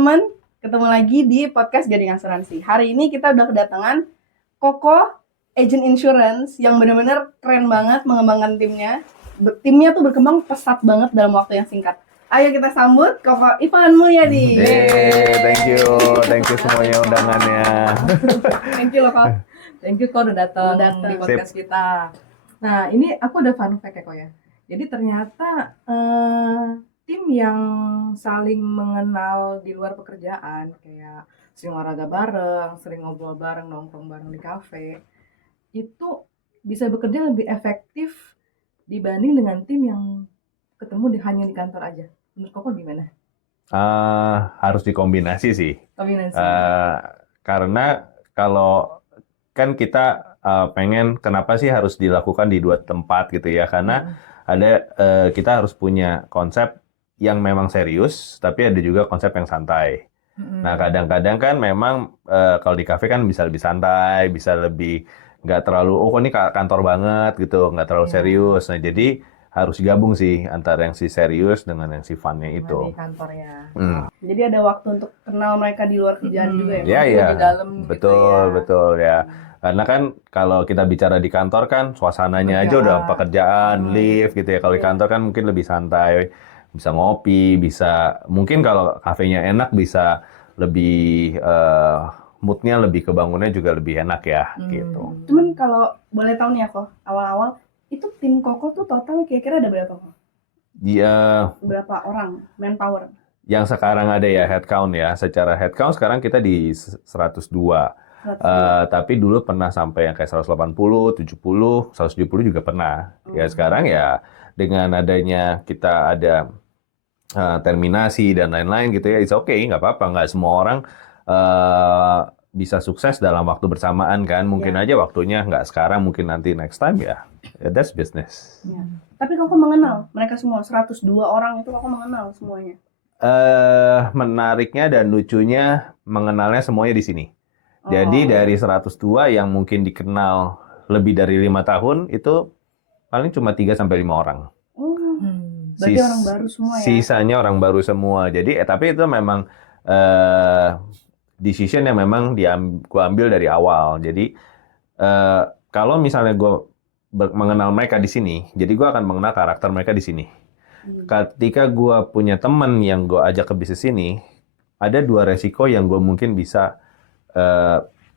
teman-teman, ketemu lagi di podcast Gading Asuransi. Hari ini kita udah kedatangan Koko Agent Insurance yang benar-benar keren banget mengembangkan timnya. Timnya tuh berkembang pesat banget dalam waktu yang singkat. Ayo kita sambut Koko Ivan Mulyadi. Thank you semuanya undangannya. Thank you loh Kok. Thank you Kok udah datang di podcast kita. Nah ini aku ada fun fact ya Kok ya. Jadi ternyata tim yang saling mengenal di luar pekerjaan, kayak sering olahraga bareng, sering ngobrol bareng, nongkrong bareng di kafe, itu bisa bekerja lebih efektif dibanding dengan tim yang ketemu hanya di kantor aja. Menurut Koko gimana? Harus dikombinasi sih. Kombinasi. Karena kalau kan kita pengen kenapa sih harus dilakukan di dua tempat gitu ya? Karena kita harus punya konsep yang memang serius, tapi ada juga konsep yang santai. Nah, kadang-kadang kan memang kalau di kafe kan bisa lebih santai, bisa lebih nggak terlalu, kok ini kantor banget gitu, nggak terlalu serius. Nah, jadi harus gabung sih antara yang si serius dengan yang si fun-nya itu. Di kantor ya. Jadi ada waktu untuk kenal mereka di luar kerjaan juga ya? Iya. Di dalam Betul ya. Karena kan kalau kita bicara di kantor kan suasananya aja udah pekerjaan, lift gitu ya. Kalau di kantor kan mungkin lebih santai, bisa ngopi, bisa mungkin kalau kafenya enak bisa lebih moodnya lebih kebangunnya juga lebih enak ya gitu. Cuman kalau boleh tahu nih ya Kok, awal-awal itu tim Koko tuh total kira-kira ada berapa Kok? Dia Berapa orang manpower? yang sekarang ada ya headcount ya. Secara headcount sekarang kita di 102. Tapi dulu pernah sampai yang kayak 180, 70, 170 juga pernah. Ya sekarang ya dengan adanya kita ada terminasi dan lain-lain gitu ya, it's okay, nggak apa-apa. Nggak semua orang bisa sukses dalam waktu bersamaan kan. Mungkin aja waktunya nggak sekarang, mungkin nanti next time ya. That's business. Ya. Tapi Koko mengenal mereka semua, 102 orang itu Koko mengenal semuanya? Menariknya dan lucunya mengenalnya semuanya di sini. Jadi dari 102 yang mungkin dikenal lebih dari 5 tahun itu paling cuma 3-5 orang. Berarti orang baru semua ya? Sisanya orang baru semua. Jadi tapi itu memang decision yang memang gue ambil dari awal. Jadi kalau misalnya gue mengenal mereka di sini, jadi gue akan mengenal karakter mereka di sini. Ketika gue punya teman yang gue ajak ke bisnis ini, ada 2 resiko yang gue mungkin bisa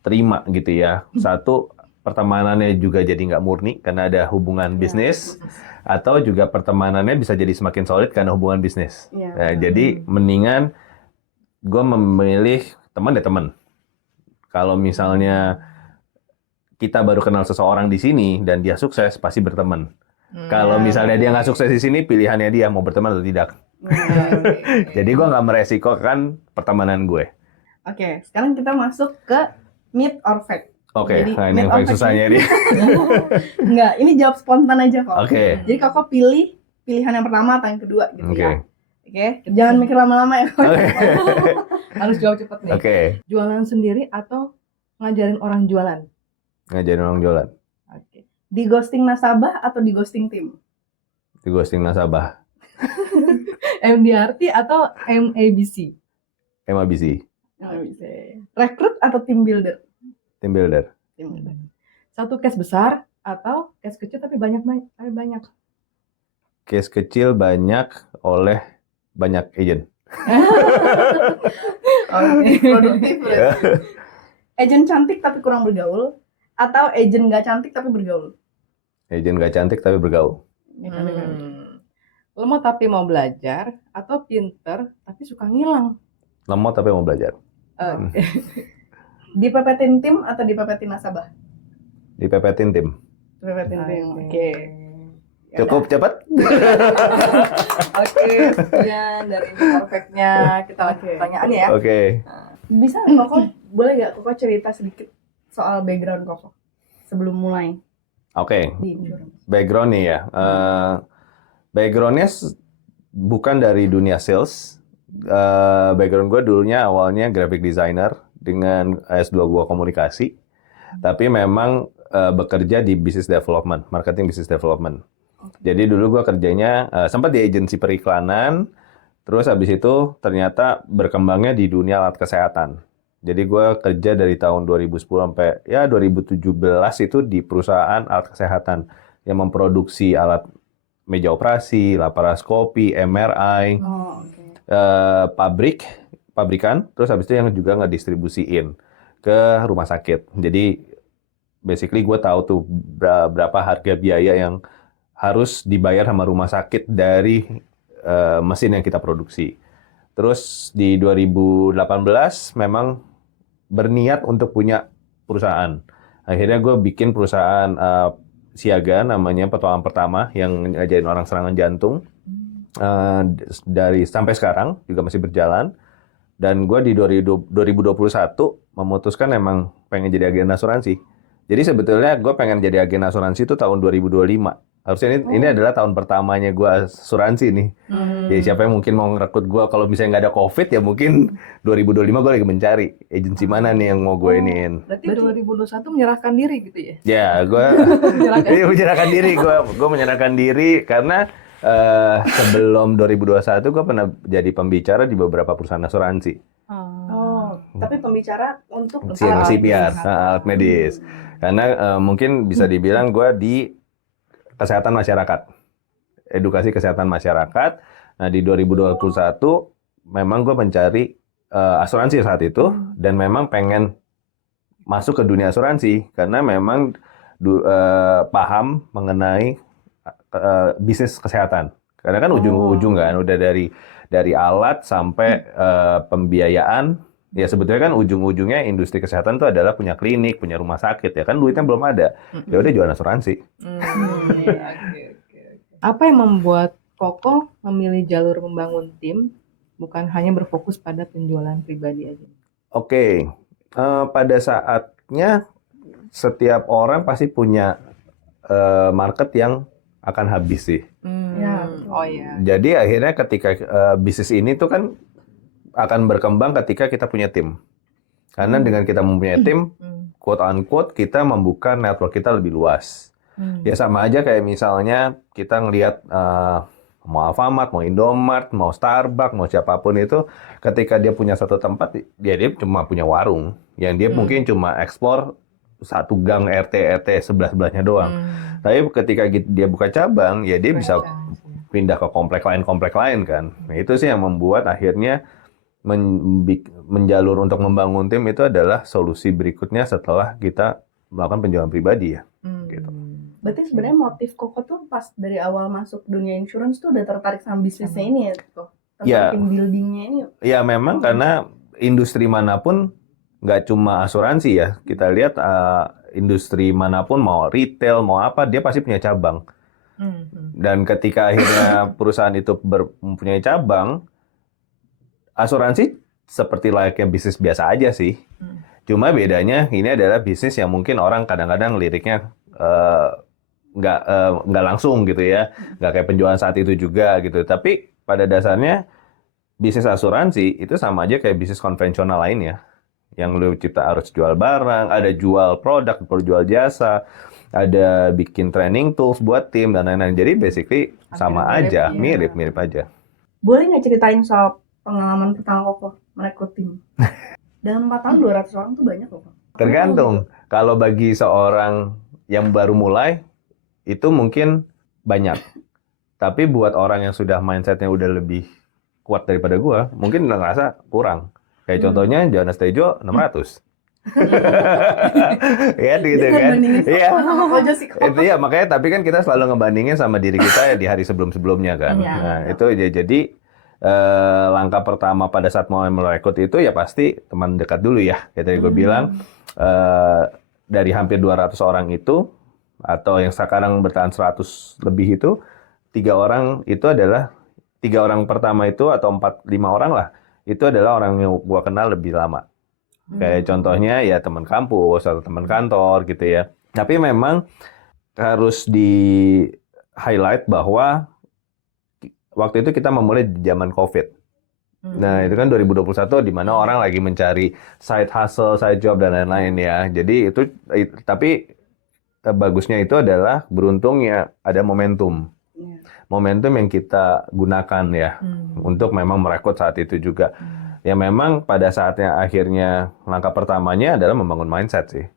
terima gitu ya. Satu, pertemanannya juga jadi nggak murni karena ada hubungan bisnis, atau juga pertemanannya bisa jadi semakin solid karena hubungan bisnis. Nah, jadi mendingan gue memilih teman ya teman. Kalau misalnya kita baru kenal seseorang di sini dan dia sukses, pasti berteman. Kalau misalnya dia nggak sukses di sini, pilihannya dia mau berteman atau tidak. Jadi gue nggak meresikokan pertemanan gue. Oke, sekarang kita masuk ke myth or fact. Oke, nah ini yang paling susahnya dia. Enggak, ini jawab spontan aja kok. Oke. Jadi Koko pilih pilihan yang pertama atau yang kedua gitu ya. Oke, jangan mikir lama-lama ya Kok. Harus jawab cepet nih. Oke. Jualan sendiri atau ngajarin orang jualan? Ngajarin orang jualan. Oke. Di ghosting nasabah atau di ghosting tim? Di ghosting nasabah. MDRT atau MABC? MABC. Rekrut atau team builder? Team builder. Satu case besar atau case kecil tapi banyak. Case kecil banyak oleh banyak agent. Oke, produktif berarti. Agent cantik tapi kurang bergaul atau agent nggak cantik tapi bergaul? Agent nggak cantik tapi bergaul. Lemot tapi mau belajar atau pinter tapi suka ngilang? Lemot tapi mau belajar. Dipepetin tim atau dipepetin nasabah? Dipepetin tim. Dipepetin tim. Oke. Cukup cepat. Oke, sekian dari perfectnya. Kita lanjut pertanyaan ya. Oke. Bisa Koko, boleh nggak Koko cerita sedikit soal background Koko sebelum mulai Oke. di insurance? Background nih ya. Backgroundnya bukan dari dunia sales. Background gue dulunya awalnya graphic designer dengan S2 gue komunikasi. Tapi memang bekerja di business development, marketing business development. Jadi dulu gue kerjanya sempat di agensi periklanan, Terus habis itu ternyata berkembangnya di dunia alat kesehatan. Jadi gue kerja dari tahun 2010 sampai ya 2017 itu di perusahaan alat kesehatan yang memproduksi alat meja operasi, laparoskopi, MRI, Oh, oke. pabrikan, terus habis itu yang juga ngedistribusiin ke rumah sakit. Jadi basically gue tahu tuh berapa harga biaya yang harus dibayar sama rumah sakit dari mesin yang kita produksi. Terus di 2018 memang berniat untuk punya perusahaan. Akhirnya gue bikin perusahaan siaga namanya Petualang Pertama yang ngajarin orang serangan jantung. Dari sampai sekarang juga masih berjalan. Dan gue di 2021 memutuskan emang pengen jadi agen asuransi. Jadi sebetulnya gue pengen jadi agen asuransi itu tahun 2025. Harusnya ini adalah tahun pertamanya gue asuransi nih. Jadi siapa yang mungkin mau ngerekrut gue kalau misalnya nggak ada COVID ya mungkin 2025 gue lagi mencari agensi mana nih yang mau gue iniin. Berarti 2021 menyerahkan diri gitu ya? Ya gue menyerahkan diri. Gue menyerahkan diri karena sebelum 2021 gue pernah jadi pembicara di beberapa perusahaan asuransi. Oh, tapi pembicara untuk CPR, alat medis. Karena mungkin bisa dibilang gue di kesehatan masyarakat, edukasi kesehatan masyarakat. Nah di 2021 memang gue mencari asuransi saat itu dan memang pengen masuk ke dunia asuransi karena memang paham mengenai bisnis kesehatan. Karena kan ujung-ujung kan udah dari alat sampai pembiayaan. Ya sebetulnya kan ujung-ujungnya industri kesehatan itu adalah punya klinik, punya rumah sakit ya kan duitnya belum ada. Ya udah jualan asuransi. Oke. Apa yang membuat Koko memilih jalur membangun tim bukan hanya berfokus pada penjualan pribadi aja? Oke. Pada saatnya setiap orang pasti punya market yang akan habis sih. Ya. Oh ya. Jadi akhirnya ketika bisnis ini tuh kan akan berkembang ketika kita punya tim. Karena dengan kita mempunyai tim, quote unquote, kita membuka network kita lebih luas. Ya sama aja kayak misalnya kita ngelihat mau Alfamart, mau Indomart, mau Starbucks, mau siapapun itu, ketika dia punya satu tempat, dia cuma punya warung. Yang dia mungkin cuma ekspor satu gang RT sebelah-sebelahnya doang. Tapi ketika dia buka cabang, ya dia bisa pindah ke komplek lain kan. Nah, itu sih yang membuat akhirnya menjalur untuk membangun tim itu adalah solusi berikutnya setelah kita melakukan penjualan pribadi ya. Gitu. Berarti sebenarnya motif Koko tuh pas dari awal masuk dunia insurance tuh udah tertarik sama bisnisnya ini ya, Koko? Ya. Tim buildingnya ini. Ya memang karena industri manapun nggak cuma asuransi ya. Kita lihat industri manapun mau retail mau apa dia pasti punya cabang. Dan ketika akhirnya perusahaan itu mempunyai cabang, asuransi seperti layaknya bisnis biasa aja sih. Cuma bedanya ini adalah bisnis yang mungkin orang kadang-kadang liriknya nggak langsung gitu ya, nggak kayak penjualan saat itu juga gitu. Tapi pada dasarnya bisnis asuransi itu sama aja kayak bisnis konvensional lainnya. Yang lu cipta harus jual barang, ada jual produk, jual jasa, ada bikin training tools buat tim dan lain-lain. Jadi basically sama aja, mirip-mirip aja. Boleh nggak ceritain soal pengalaman pertama Koko merekrut tim? Dalam 4 tahun 200 orang tuh banyak loh. Tergantung. Kalau bagi seorang yang baru mulai, itu mungkin banyak. Tapi buat orang yang sudah mindsetnya udah lebih kuat daripada gua, mungkin udah ngerasa kurang. Kayak contohnya Jonas Tejo 600. Ya gitu kan. Iya. Itu ya makanya tapi kan kita selalu ngebandingin sama diri kita ya di hari sebelum-sebelumnya kan. Nah, itu jadi langkah pertama pada saat mau merekrut itu ya pasti teman dekat dulu ya. Kayak tadi gue bilang dari hampir 200 orang itu atau yang sekarang bertahan 100 lebih itu 3 orang itu adalah 3 orang pertama itu atau 4-5 orang lah itu adalah orang yang gue kenal lebih lama. Kayak contohnya ya teman kampus atau teman kantor gitu ya. Tapi memang harus di highlight bahwa waktu itu kita memulai di zaman COVID. Nah, itu kan 2021 di mana orang lagi mencari side hustle, side job dan lain-lain ya. Jadi itu tapi bagusnya itu adalah beruntungnya ada momentum. momentum yang kita gunakan ya untuk memang merekrut saat itu juga. Ya memang pada saatnya akhirnya langkah pertamanya adalah membangun mindset sih.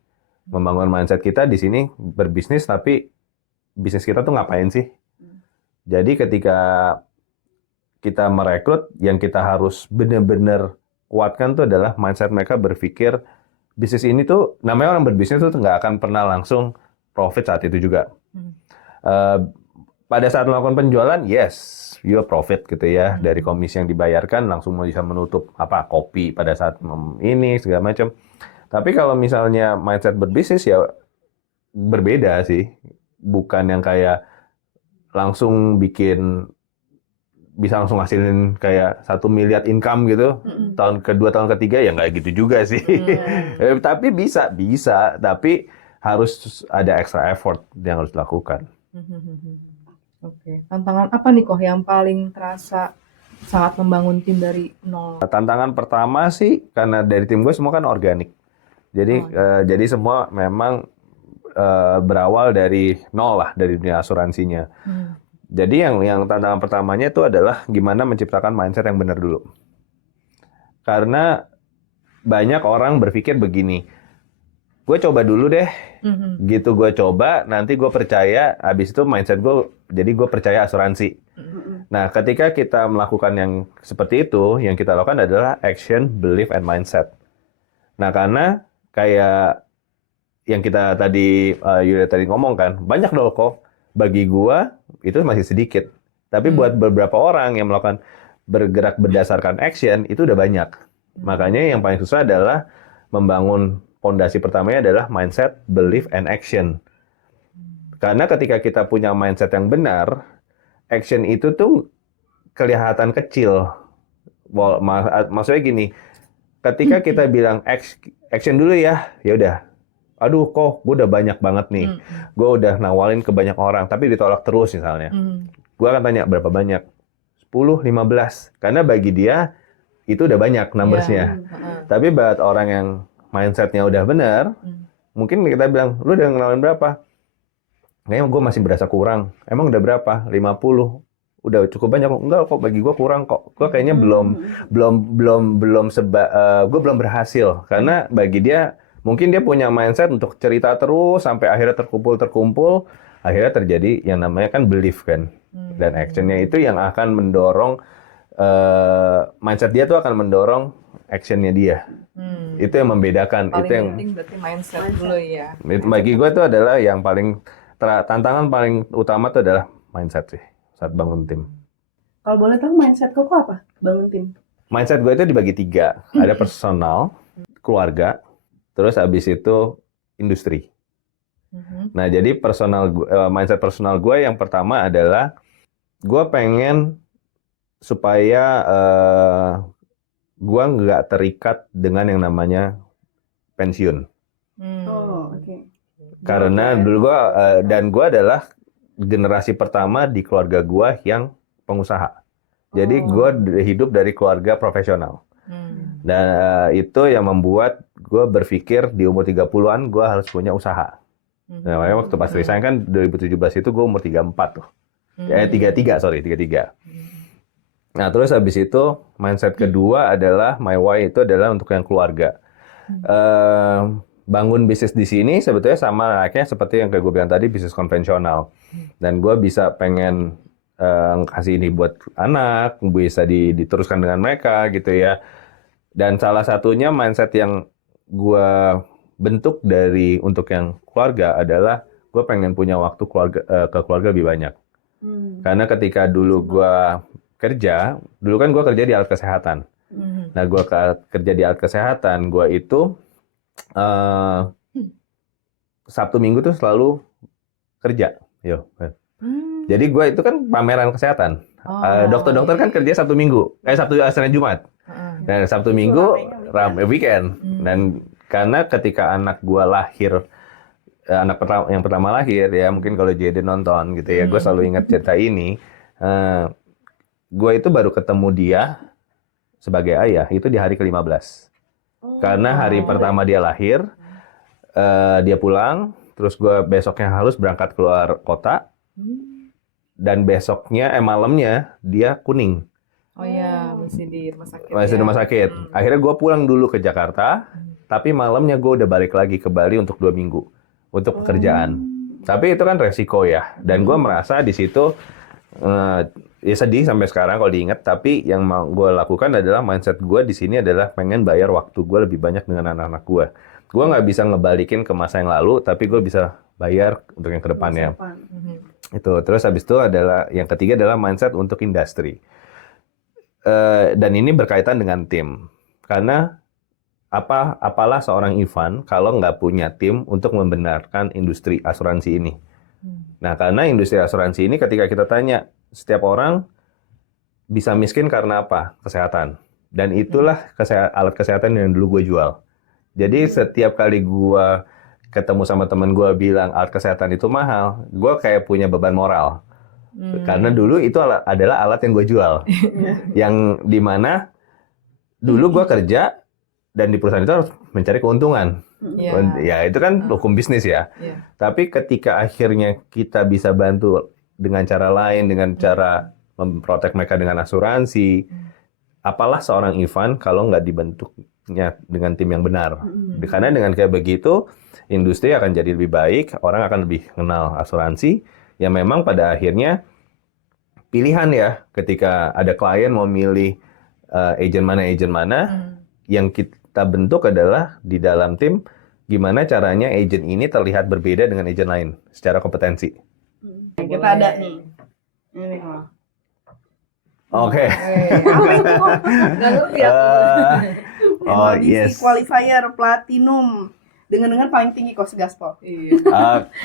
Membangun mindset kita di sini berbisnis, tapi bisnis kita tuh ngapain sih? Jadi ketika kita merekrut, yang kita harus benar-benar kuatkan tuh adalah mindset mereka berpikir bisnis ini tuh, namanya orang berbisnis tuh nggak akan pernah langsung profit saat itu juga. Pada saat melakukan penjualan, yes, you profit gitu ya, dari komisi yang dibayarkan langsung bisa menutup kopi pada saat ini segala macam. Tapi kalau misalnya mindset berbisnis ya berbeda sih, bukan yang kayak langsung bisa langsung ngasilin kayak 1 miliar income gitu, tahun kedua, tahun ketiga ya nggak gitu juga sih. Tapi bisa, tapi harus ada extra effort yang harus dilakukan. Oke. Tantangan apa nih kok yang paling terasa saat membangun tim dari nol? Tantangan pertama sih, karena dari tim gue semua kan organik. Jadi semua memang berawal dari nol lah, dari dunia asuransinya. Jadi yang tantangan pertamanya itu adalah gimana menciptakan mindset yang benar dulu. Karena banyak orang berpikir begini, gue coba dulu deh, gitu gue coba, nanti gue percaya, habis itu mindset gue, jadi gue percaya asuransi. Nah, ketika kita melakukan yang seperti itu, yang kita lakukan adalah action, belief, and mindset. Nah, karena kayak yang kita tadi, Yulia tadi ngomong kan, banyak loh kok, bagi gue itu masih sedikit. Tapi buat beberapa orang yang melakukan bergerak berdasarkan action, itu udah banyak. Makanya yang paling susah adalah membangun fondasi pertamanya adalah mindset, belief, and action. Karena ketika kita punya mindset yang benar, action itu tuh kelihatan kecil. Maksudnya gini, ketika kita bilang action dulu ya udah. Aduh kok gue udah banyak banget nih. Gue udah nawarin ke banyak orang, tapi ditolak terus misalnya. Gue akan tanya berapa banyak? 10, 15. Karena bagi dia itu udah banyak numbersnya. Tapi buat orang yang mindsetnya udah benar, mungkin kita bilang, lu udah ngenalin berapa? Kayaknya gue masih berasa kurang. Emang udah berapa? 50. Udah cukup banyak. Enggak kok, bagi gue kurang kok. Gue kayaknya gue belum berhasil. Karena bagi dia, mungkin dia punya mindset untuk cerita terus sampai akhirnya terkumpul. Akhirnya terjadi yang namanya kan belief kan. Dan actionnya itu yang akan mendorong, mindset dia tuh akan mendorong actionnya dia. Itu yang membedakan. Paling itu yang penting berarti mindset dulu ya. bagi gue itu adalah yang paling tantangan paling utama itu adalah mindset sih saat bangun tim. Kalau boleh tahu mindset Koko apa bangun tim? Mindset gue itu dibagi 3. Ada personal, keluarga, terus habis itu industri. Nah, jadi mindset personal gue yang pertama adalah gue pengen supaya gue nggak terikat dengan yang namanya pensiun. Oke. Karena dulu gue adalah generasi pertama di keluarga gue yang pengusaha. Jadi gue hidup dari keluarga profesional. Dan itu yang membuat gue berpikir di umur 30-an gue harus punya usaha. Nah, makanya waktu pas resign kan 2017 itu gue umur 34 tuh. 33. Nah, terus habis itu mindset kedua adalah my why itu adalah untuk yang keluarga. Bangun bisnis di sini sebetulnya sama layaknya seperti yang kayak gue bilang tadi, bisnis konvensional. Dan gue bisa pengen kasih ini buat anak, bisa diteruskan dengan mereka gitu ya. Dan salah satunya mindset yang gue bentuk untuk yang keluarga adalah gue pengen punya waktu ke keluarga lebih banyak. Karena ketika dulu gue kerja, dulu kan gue kerja di alat kesehatan. Nah, gue kerja di alat kesehatan, gue itu Sabtu Minggu tuh selalu kerja. Jadi gue itu kan pameran kesehatan. Dokter-dokter kan kerja Sabtu Minggu, Senin Jumat. Dan Sabtu Minggu ramai weekend. Dan karena ketika anak gue lahir, yang pertama lahir ya, mungkin kalau jadi nonton gitu ya, gue selalu ingat cerita ini. Gue itu baru ketemu dia sebagai ayah itu di hari ke-15. Karena hari pertama dia lahir, dia pulang, terus gue besoknya harus berangkat keluar kota. dan besoknya malamnya dia kuning. Oh iya, masih di rumah sakit. Masih di ya. rumah sakit. Akhirnya gue pulang dulu ke Jakarta, tapi malamnya gue udah balik lagi ke Bali untuk 2 minggu untuk pekerjaan. Tapi itu kan resiko ya, dan gue merasa di situ ya sedih sampai sekarang kalau diingat. Tapi yang mau gue lakukan adalah mindset gue di sini adalah pengen bayar waktu gue lebih banyak dengan anak-anak gue. Gue nggak bisa ngebalikin ke masa yang lalu, tapi gue bisa bayar untuk yang kedepannya. Itu. Terus habis itu adalah yang ketiga adalah mindset untuk industri. Dan ini berkaitan dengan tim. Karena apalah seorang Ivan kalau nggak punya tim untuk membenarkan industri asuransi ini. Nah, karena industri asuransi ini ketika kita tanya, setiap orang bisa miskin karena apa? Kesehatan. Dan itulah alat kesehatan yang dulu gue jual. Jadi setiap kali gue ketemu sama teman gue bilang alat kesehatan itu mahal, gue kayak punya beban moral. Karena dulu itu adalah alat yang gue jual. Yang dimana dulu gue kerja dan di perusahaan itu harus mencari keuntungan. Ya itu kan hukum bisnis ya. Tapi ketika akhirnya kita bisa bantu dengan cara lain, dengan cara memprotek mereka dengan asuransi, apalah seorang Ivan kalau nggak dibentuknya dengan tim yang benar. Karena dengan kayak begitu, industri akan jadi lebih baik, orang akan lebih kenal asuransi. Ya memang pada akhirnya pilihan ya, ketika ada klien mau milih agen mana, yang kita bentuk adalah di dalam tim, gimana caranya agen ini terlihat berbeda dengan agen lain secara kompetensi. Kita ada nih. Ini kok. Oke. Apa itu kok? Nggak ngerti aku. MABC Qualifier Platinum. Dengar-dengar paling tinggi kok segaspol. Iya.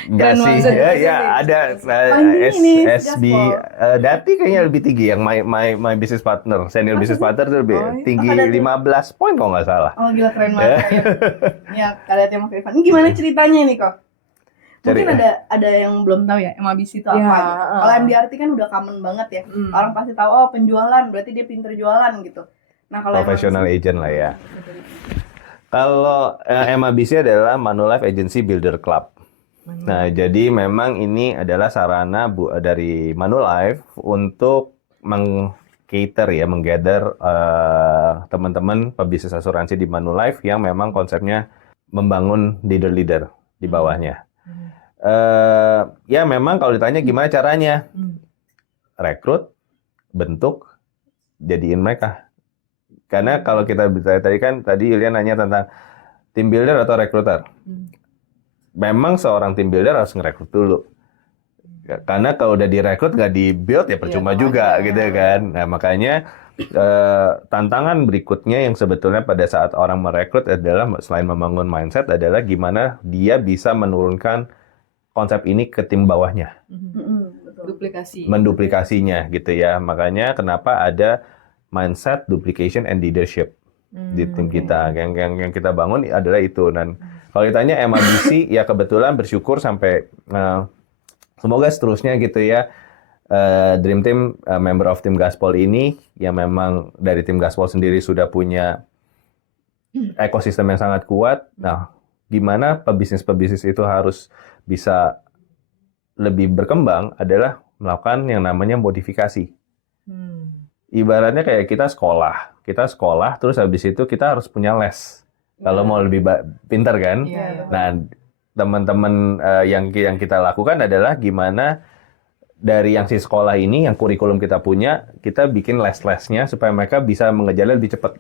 Enggak Keren sih, banget. ya ada Paling tinggi nih, SB Gaspol. Dati kayaknya lebih tinggi yang my business partner, senior business partner itu lebih tinggi ada tuh. 15 poin kalau nggak salah. Oh gila keren banget. Ya, kalian yang pakai Ivan. Ini gimana ceritanya nih kok? Mungkin ada yang belum tahu ya MABC itu apa. Ya, Gitu. Kalau MDRT kan udah common banget ya. Orang pasti tahu oh penjualan, berarti dia pinter jualan gitu. Nah, kalau Professional agent lah ya. Kalau MABC adalah Manulife Agency Builder Club. Nah, jadi memang ini adalah sarana dari Manulife untuk mengcater ya, menggather teman-teman pebisnis asuransi di Manulife yang memang konsepnya membangun leader-leader di bawahnya. Ya memang kalau ditanya gimana caranya, rekrut, bentuk, jadiin mereka. Karena kalau kita bicara tadi Yulian nanya tentang team builder atau recruiter. Memang seorang team builder harus ngerekrut dulu. Karena kalau udah direkrut nggak di-build ya percuma juga gitu kan. Nah makanya tantangan berikutnya yang sebetulnya pada saat orang merekrut adalah selain membangun mindset adalah gimana dia bisa menurunkan konsep ini ke tim bawahnya. Menduplikasinya gitu ya. Makanya kenapa ada mindset, duplication, and leadership di tim kita. Yang kita bangun adalah itu. Dan kalau ditanya MABC, ya kebetulan bersyukur sampai semoga seterusnya gitu ya. Dream Team, member of Tim Gaspol ini, yang memang dari Tim Gaspol sendiri sudah punya ekosistem yang sangat kuat. Nah, gimana pebisnis-pebisnis itu harus bisa lebih berkembang adalah melakukan yang namanya modifikasi. Ibaratnya kayak kita sekolah, terus habis itu kita harus punya les. Kalau mau lebih pintar kan? Nah, teman-teman yang kita lakukan adalah gimana dari yang si sekolah ini, yang kurikulum kita punya, kita bikin les-lesnya supaya mereka bisa mengejarnya lebih cepat.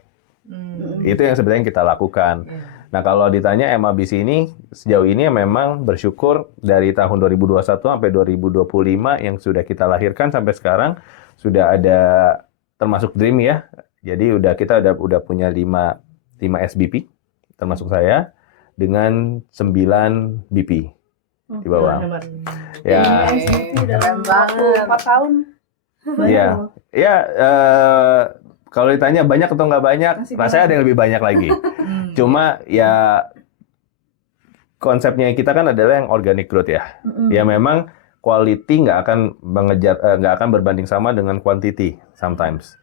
Itu yang sebenarnya kita lakukan. Nah, kalau ditanya MABC ini, sejauh ini memang bersyukur dari tahun 2021 sampai 2025 yang sudah kita lahirkan sampai sekarang, sudah ada termasuk Dream ya. Jadi kita udah punya 5 SBP termasuk saya dengan 9 BP di bawah. Ya. Dalam waktu 4 tahun. Iya. Ya, kalau ditanya banyak atau nggak banyak, rasanya ada yang lebih banyak lagi. Cuma ya konsepnya kita kan adalah yang organic growth ya. Ya memang quality nggak akan berbanding sama dengan quantity sometimes.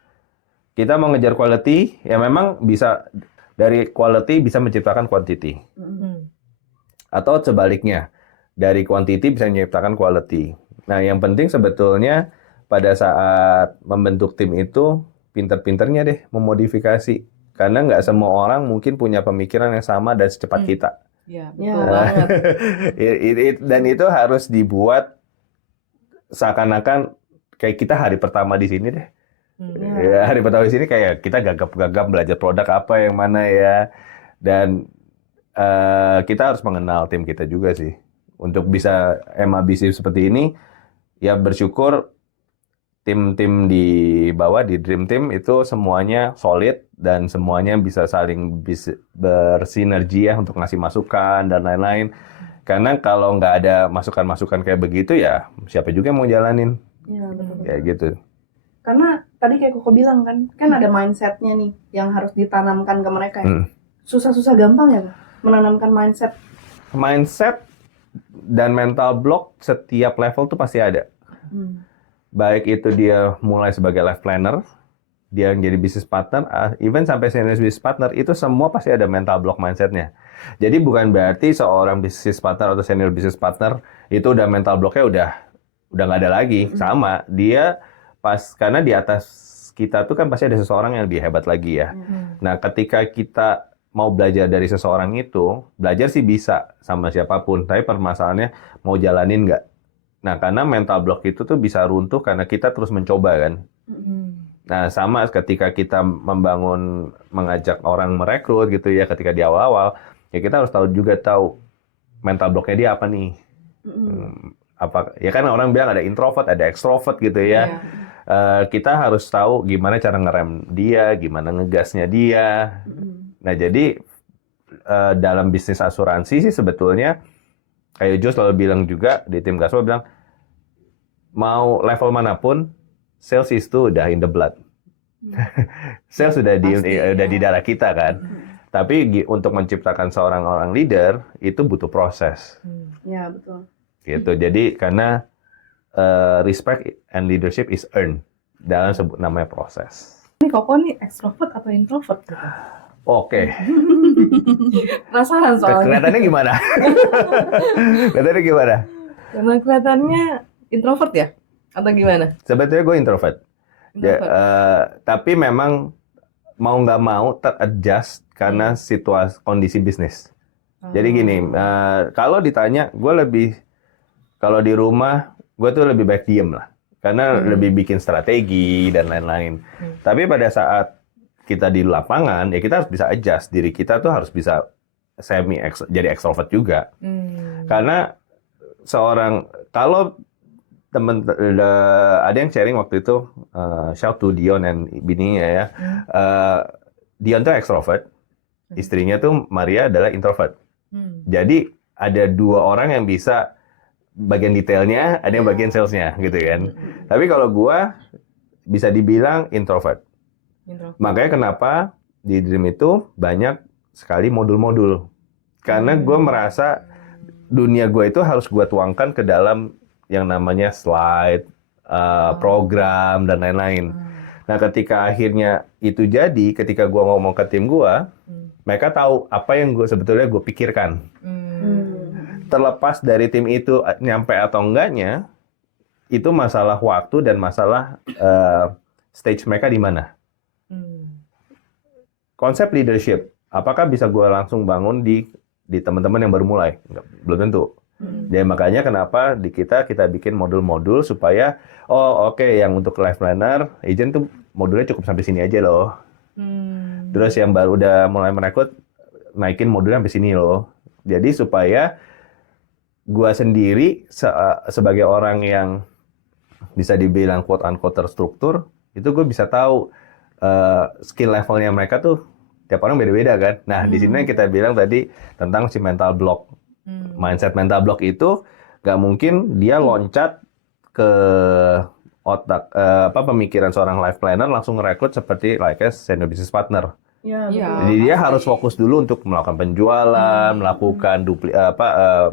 Kita mau ngejar quality, ya memang bisa dari quality bisa menciptakan quantity. Atau sebaliknya, dari quantity bisa menciptakan quality. Nah, yang penting sebetulnya pada saat membentuk tim itu pinter-pinternya deh memodifikasi. Karena nggak semua orang mungkin punya pemikiran yang sama dan secepat Hmm. kita. Ya, Ya. betul banget. Dan itu harus dibuat seakan-akan kayak kita hari pertama di sini deh. Hmm. Ya, hari pertama di sini kayak kita gagap-gagap belajar produk apa yang mana ya. Dan kita harus mengenal tim kita juga sih. Untuk bisa MABC seperti ini, ya bersyukur tim-tim di bawah di Dream Team itu semuanya solid dan semuanya bisa saling bersinergi ya untuk ngasih masukan dan lain-lain. Karena kalau nggak ada masukan-masukan kayak begitu ya siapa juga yang mau jalanin Iya, betul. kayak gitu. Karena tadi kayak Koko bilang kan ada mindsetnya nih yang harus ditanamkan ke mereka ya. Susah-susah gampang ya menanamkan mindset. Mindset dan mental block setiap level tuh pasti ada. Baik itu dia mulai sebagai life planner, dia yang jadi business partner, even sampai senior business partner, itu semua pasti ada mental block mindsetnya. Jadi bukan berarti seorang business partner atau senior business partner itu udah mental blocknya udah nggak ada lagi. Sama, dia karena di atas kita tuh kan pasti ada seseorang yang lebih hebat lagi ya. Nah, ketika kita mau belajar dari seseorang itu, belajar sih bisa sama siapapun, tapi permasalahannya mau jalanin nggak? Nah, karena mental block itu tuh bisa runtuh karena kita terus mencoba kan. Nah, sama ketika kita mengajak orang merekrut gitu ya, ketika di awal-awal, ya kita harus tahu mental blocknya dia apa nih. Apa ya kan orang bilang ada introvert, ada extrovert gitu ya. Kita harus tahu gimana cara ngerem dia, gimana ngegasnya dia. Nah, jadi dalam bisnis asuransi sih sebetulnya kayak Jo selalu bilang juga di tim Gasol bilang mau level manapun sales itu udah in the blood. Sales sudah di darah kita kan. Tapi untuk menciptakan seorang orang leader itu butuh proses. Ya, betul. Gitu. Jadi karena respect and leadership is earned dalam namanya proses. Ini Koko nih extrovert atau introvert gitu? Oke. Penasaran soalnya. Kelihatannya gimana? Kelihatannya gimana? Karena kelihatannya introvert ya? Atau gimana? Sebetulnya gue introvert. Ya, Introvert. tapi memang mau nggak mau ter-adjust karena situasi kondisi bisnis. Jadi gini, kalau ditanya, kalau di rumah, gue tuh lebih baik diem lah. Karena lebih bikin strategi dan lain-lain. Tapi pada saat kita di lapangan, ya kita harus bisa adjust. Diri kita tuh harus bisa jadi extrovert juga. Karena kalau ada yang sharing waktu itu, shout to Dion dan bininya ya. Dion tuh extrovert, istrinya tuh Maria adalah introvert. Jadi ada dua orang yang bisa bagian detailnya, ada yang bagian salesnya gitu kan. Tapi kalau gua bisa dibilang introvert. Makanya kenapa di Dream itu banyak sekali modul-modul. Karena gue merasa dunia gue itu harus gue tuangkan ke dalam yang namanya slide, program, dan lain-lain. Nah, ketika akhirnya itu jadi, ketika gue ngomong ke tim gue, mereka tahu apa yang sebetulnya gue pikirkan. Terlepas dari tim itu nyampe atau enggaknya, itu masalah waktu dan masalah stage mereka di mana. Konsep leadership, apakah bisa gue langsung bangun di teman-teman yang baru mulai? Belum tentu. Ya makanya kenapa di kita bikin modul-modul supaya yang untuk life planner, agent tuh modulnya cukup sampai sini aja loh. Terus yang baru udah mulai merekrut, naikin modulnya sampai sini loh. Jadi supaya gue sendiri sebagai orang yang bisa dibilang quote-unquote terstruktur, itu gue bisa tahu skill levelnya mereka tuh tiap orang beda-beda kan. Nah, di sini kita bilang tadi tentang si mental block. Mindset mental block itu gak mungkin dia loncat ke otak pemikiran seorang life planner langsung ngerekrut seperti senior business partner. Ya, Jadi dia harus fokus dulu untuk melakukan penjualan, melakukan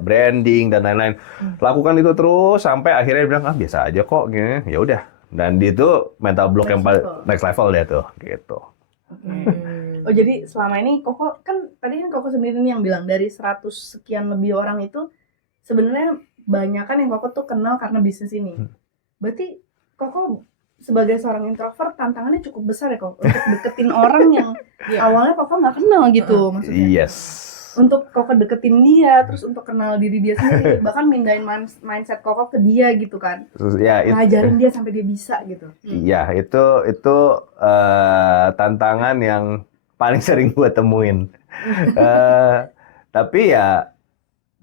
branding dan lain-lain. Lakukan itu terus sampai akhirnya dia bilang biasa aja kok gini. Ya udah. Dan itu mental block yang next level dia tuh gitu. Oh, jadi selama ini Koko kan tadi Koko sendiri nih yang bilang dari 100 sekian lebih orang itu sebenarnya banyak kan yang Koko tuh kenal karena bisnis ini. Berarti Koko sebagai seorang introvert tantangannya cukup besar ya Koko untuk deketin orang yang awalnya Koko nggak kenal gitu maksudnya. Yes. Untuk Koko deketin dia, terus untuk kenal diri dia sendiri, bahkan mindahin mindset Koko ke dia gitu kan. Terus ya Ngajarin dia sampai dia bisa gitu. iya itu tantangan yang paling sering gue temuin. Tapi ya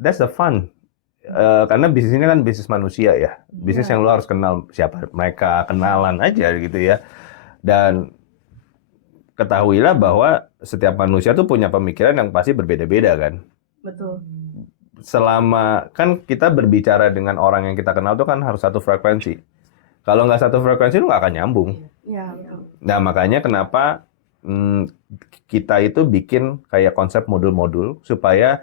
that's the fun. Karena bisnis ini kan bisnis manusia ya. Bisnis yang lo harus kenal siapa mereka, kenalan aja gitu ya. Dan ketahuilah bahwa setiap manusia tuh punya pemikiran yang pasti berbeda-beda kan. Betul. Selama kan kita berbicara dengan orang yang kita kenal tuh kan harus satu frekuensi. Kalau nggak satu frekuensi lu nggak akan nyambung. Iya, betul. Nah makanya kenapa kita itu bikin kayak konsep modul-modul supaya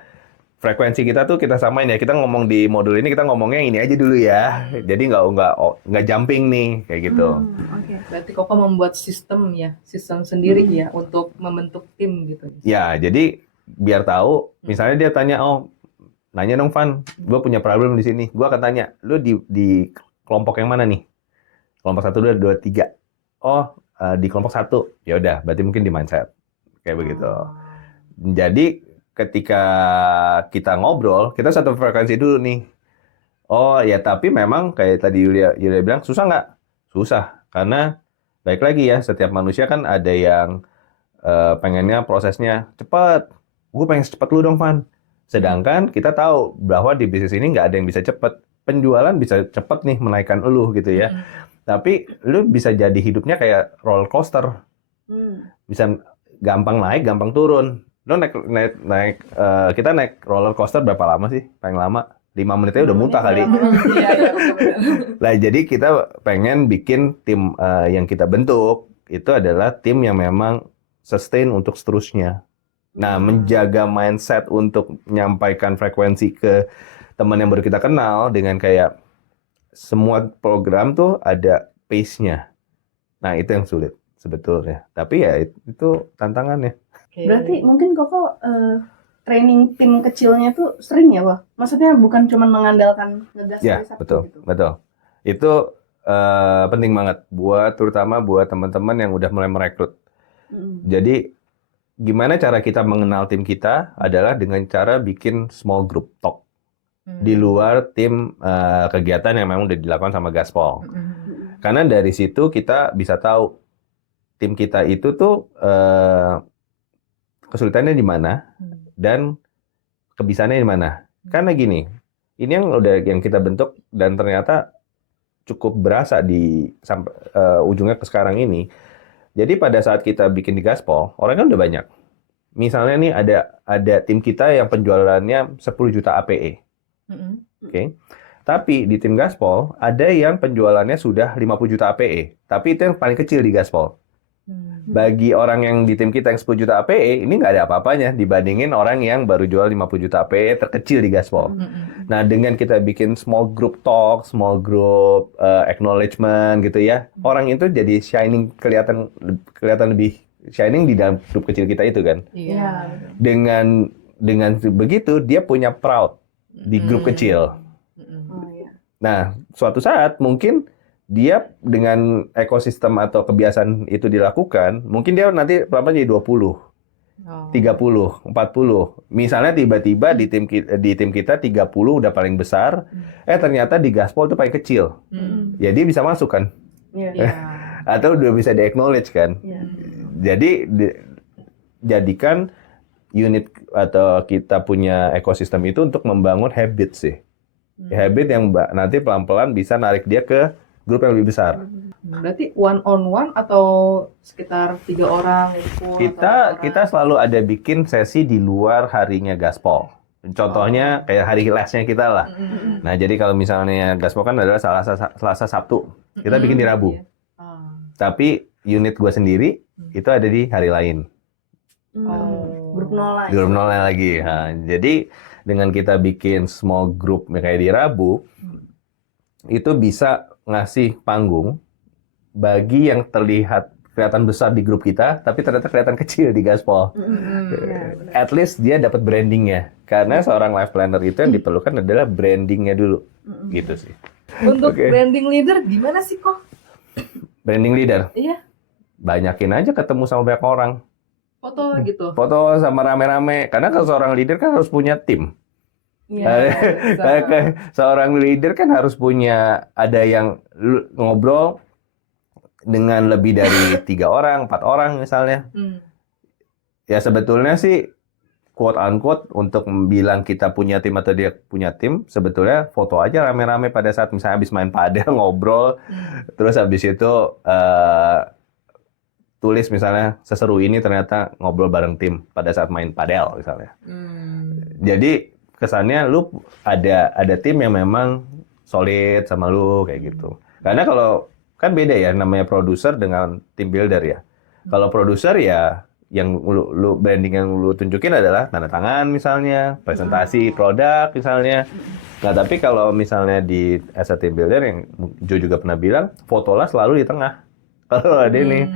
frekuensi kita tuh kita samain ya. Kita ngomong di modul ini kita ngomongnya ini aja dulu ya. Jadi nggak jumping nih kayak gitu. Oke. Berarti Koko membuat sistem sendiri ya untuk membentuk tim gitu. Ya jadi biar tahu. Misalnya dia tanya, nanya dong Van, gue punya problem di sini. Gue akan tanya, lu di kelompok yang mana nih? Kelompok 1, 2, 3. Di kelompok 1. Ya udah, berarti mungkin di mindset. Kayak begitu. Jadi ketika kita ngobrol, kita satu frekuensi dulu nih. Oh ya, tapi memang kayak tadi Yulia bilang, susah nggak? Susah, karena baik lagi ya, setiap manusia kan ada yang pengennya prosesnya cepat. Gue pengen cepet lu dong, Van. Sedangkan kita tahu bahwa di bisnis ini nggak ada yang bisa cepet. Penjualan bisa cepet nih menaikkan lu gitu ya. Tapi lu bisa jadi hidupnya kayak roller coaster. Bisa gampang naik, gampang turun. Lo kita naik roller coaster berapa lama sih? Paling lama 5 menit aja udah muntah kali. Nah, jadi kita pengen bikin tim yang kita bentuk itu adalah tim yang memang sustain untuk seterusnya. Nah, menjaga mindset untuk menyampaikan frekuensi ke teman yang baru kita kenal dengan kayak semua program tuh ada pace-nya. Nah, itu yang sulit sebetulnya. Tapi ya itu tantangannya. Berarti mungkin Koko training tim kecilnya tuh sering ya, Wah? Maksudnya bukan cuma mengandalkan ngegas Ya, hari Sabtu betul, gitu. betul. Itu penting banget terutama buat teman-teman yang udah mulai merekrut. Jadi gimana cara kita mengenal tim kita adalah dengan cara bikin small group talk di luar tim kegiatan yang memang udah dilakukan sama Gaspol. Karena dari situ kita bisa tahu tim kita itu tuh kesulitannya di mana dan kebisaannya di mana. Karena gini, ini yang kita bentuk dan ternyata cukup berasa sampai ujungnya ke sekarang ini. Jadi pada saat kita bikin di Gaspol, orang kan udah banyak. Misalnya nih ada tim kita yang penjualannya 10 juta APE. Oke. Tapi di tim Gaspol ada yang penjualannya sudah 50 juta APE. Tapi itu yang paling kecil di Gaspol. Bagi orang yang di tim kita yang 10 juta APE, ini nggak ada apa-apanya dibandingin orang yang baru jual 50 juta APE terkecil di Gaspol. Nah, dengan kita bikin small group talk, small group acknowledgement gitu ya, orang itu jadi kelihatan lebih shining di dalam grup kecil kita itu kan. Iya. Dengan begitu dia punya proud di grup kecil. Nah, suatu saat mungkin dia dengan ekosistem atau kebiasaan itu dilakukan, mungkin dia nanti pelan-pelan jadi 20, 30, 40. Misalnya tiba-tiba di tim kita 30 udah paling besar, ternyata di Gaspol itu paling kecil. Ya dia bisa masuk kan? Atau udah bisa di-acknowledge kan? Jadi jadikan unit atau kita punya ekosistem itu untuk membangun habit sih. Habit yang nanti pelan-pelan bisa narik dia ke grup yang lebih besar. Berarti one on one atau sekitar 3 orang gitu? Kita selalu ada bikin sesi di luar harinya Gaspol. Contohnya kayak hari lesnya kita lah. Nah, jadi kalau misalnya Gaspol kan adalah Selasa Sabtu. Kita bikin di Rabu. Tapi unit gua sendiri itu ada di hari lain. Grup nol lagi. Grup nolnya lagi. Nah, jadi dengan kita bikin small group kayak di Rabu, itu bisa ngasih panggung bagi yang terlihat kelihatan besar di grup kita, tapi ternyata kelihatan kecil di Gaspol. At least dia dapat brandingnya. Karena seorang life planner itu yang diperlukan adalah brandingnya dulu, gitu sih. Untuk Oke. branding leader gimana sih kok? Branding leader, Iya, banyakin aja ketemu sama banyak orang, foto gitu. foto sama rame-rame. Karena kalau seorang leader kan harus punya tim. Iya, Seorang leader kan harus punya, ada yang ngobrol dengan lebih dari 3 orang, 4 orang misalnya. Ya sebetulnya sih quote unquote untuk bilang kita punya tim atau dia punya tim, sebetulnya foto aja rame-rame pada saat misalnya habis main padel ngobrol, terus habis itu tulis misalnya seseru ini ternyata ngobrol bareng tim pada saat main padel misalnya. Jadi kesannya lu ada tim yang memang solid sama lu kayak gitu. Karena kalau kan beda ya namanya produser dengan team builder ya. Kalau produser ya yang lu branding yang lu tunjukin adalah tanda tangan misalnya, presentasi produk misalnya. Nah, tapi kalau misalnya di as a team builder yang Jo juga pernah bilang, fotolah selalu di tengah. Kalau ada ini,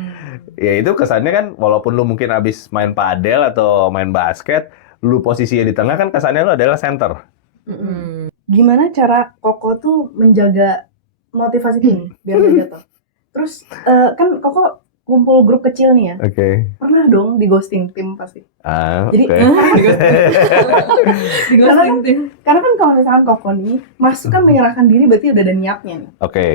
ya itu kesannya kan walaupun lu mungkin habis main padel atau main basket, lu posisinya di tengah kan kesannya lu adalah center. Gimana cara Koko tuh menjaga motivasi tim biar gak jatuh? Terus kan Koko kumpul grup kecil nih ya. Oke. Pernah dong di ghosting tim pasti. Jadi Oke. karena kan kalau misalkan Koko nih masuk kan menyerahkan diri berarti udah ada niatnya nih. Oke.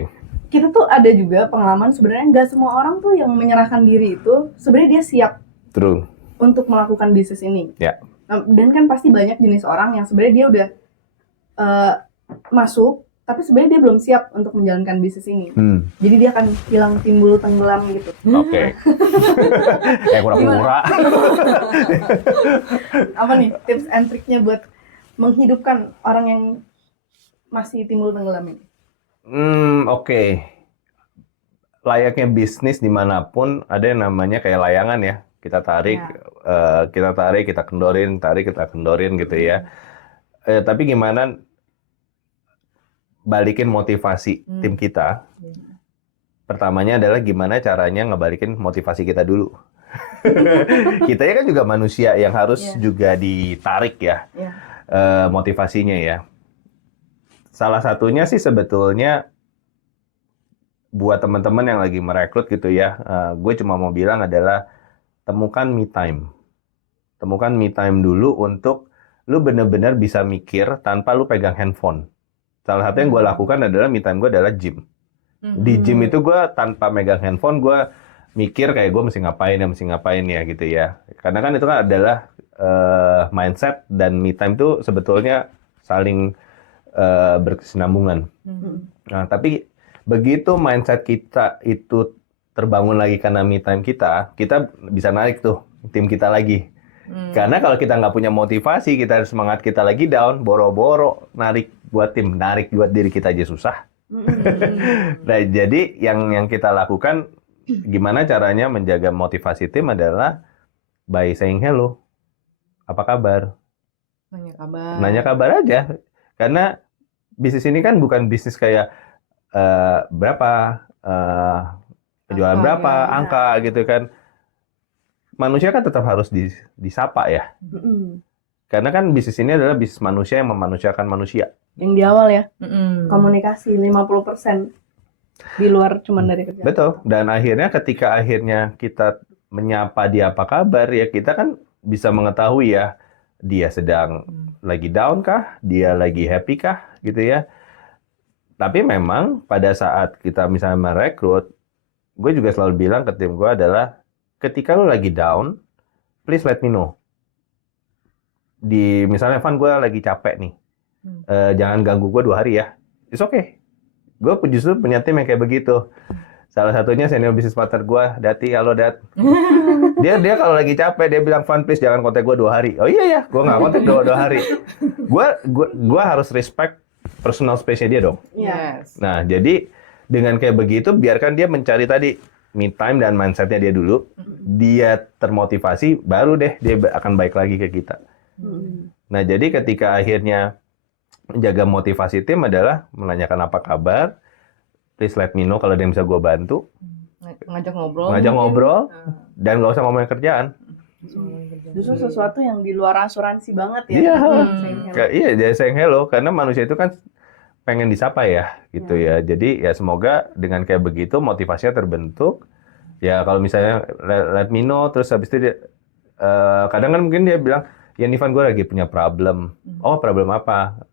Kita tuh ada juga pengalaman sebenarnya nggak semua orang tuh yang menyerahkan diri itu sebenarnya dia siap True. untuk melakukan bisnis ini. Ya. Nah, dan kan pasti banyak jenis orang yang sebenarnya dia udah masuk tapi sebenarnya dia belum siap untuk menjalankan bisnis ini. Jadi dia akan hilang timbul tenggelam gitu. Oke. Kayak kura-kura. Apa nih tips and triknya buat menghidupkan orang yang masih timbul tenggelam ini? Oke. Layaknya bisnis dimanapun ada yang namanya kayak layangan ya. Kita tarik, kita kendorin gitu ya. Tapi gimana balikin motivasi tim kita? Pertamanya adalah gimana caranya ngebalikin motivasi kita dulu. Kita ya kan juga manusia yang harus juga ditarik ya, motivasinya ya. Salah satunya sih sebetulnya buat teman-teman yang lagi merekrut gitu ya, gue cuma mau bilang adalah temukan me time. Temukan me time dulu untuk lu bener-bener bisa mikir tanpa lu pegang handphone. Salah satu yang gue lakukan adalah me time gue adalah gym. Di gym itu gue tanpa megang handphone, gue mikir kayak gue mesti ngapain ya gitu ya. Karena kan itu kan adalah mindset dan me time itu sebetulnya saling berkesinambungan. Nah, tapi begitu mindset kita itu terbangun lagi karena me time kita bisa narik tuh tim kita lagi. Karena kalau kita nggak punya motivasi, kita semangat kita lagi down, boro-boro narik buat tim, narik buat diri kita aja susah. Nah, jadi yang kita lakukan, gimana caranya menjaga motivasi tim adalah by saying hello, apa kabar? Nanya kabar aja. Karena bisnis ini kan bukan bisnis kayak berapa, penjualan berapa, angka gitu kan. Manusia kan tetap harus disapa ya. Karena kan bisnis ini adalah bisnis manusia yang memanusiakan manusia. Yang di awal ya, komunikasi 50% di luar cuman dari kerjaan. Betul. Dan akhirnya ketika kita menyapa dia apa kabar, ya kita kan bisa mengetahui ya, dia sedang lagi down kah, dia lagi happy kah, gitu ya. Tapi memang pada saat kita misalnya merekrut, gue juga selalu bilang ke tim gue adalah, ketika lo lagi down, please let me know. Misalnya, Van, gue lagi capek nih. Jangan ganggu gue 2 hari ya. It's okay. Gue justru punya tim yang kayak begitu. Salah satunya senior business partner gue, Dati. Halo, Dat. Dia kalau lagi capek, dia bilang, Van, please jangan kontak gue 2 hari. Oh iya ya, gue nggak kontak 2 hari. Gue harus respect personal space-nya dia dong. Yes. Nah, jadi dengan kayak begitu, biarkan dia mencari tadi me time dan mindset-nya dia dulu. Dia termotivasi, baru deh dia akan baik lagi ke kita. Nah, jadi ketika akhirnya menjaga motivasi tim adalah menanyakan apa kabar, please let me know kalau ada yang bisa gue bantu. Ngajak ngobrol. Ngajak ngobrol, dan nggak usah ngomongin kerjaan. Justru sesuatu yang di luar asuransi banget ya. Iya. Saying hello. Iya, dia saying hello karena manusia itu kan pengen disapa ya, gitu ya. Jadi ya semoga dengan kayak begitu motivasinya terbentuk. Ya kalau misalnya let me know, terus habis itu dia kadang kan mungkin dia bilang, ya Nivan gue lagi punya problem. Oh problem apa?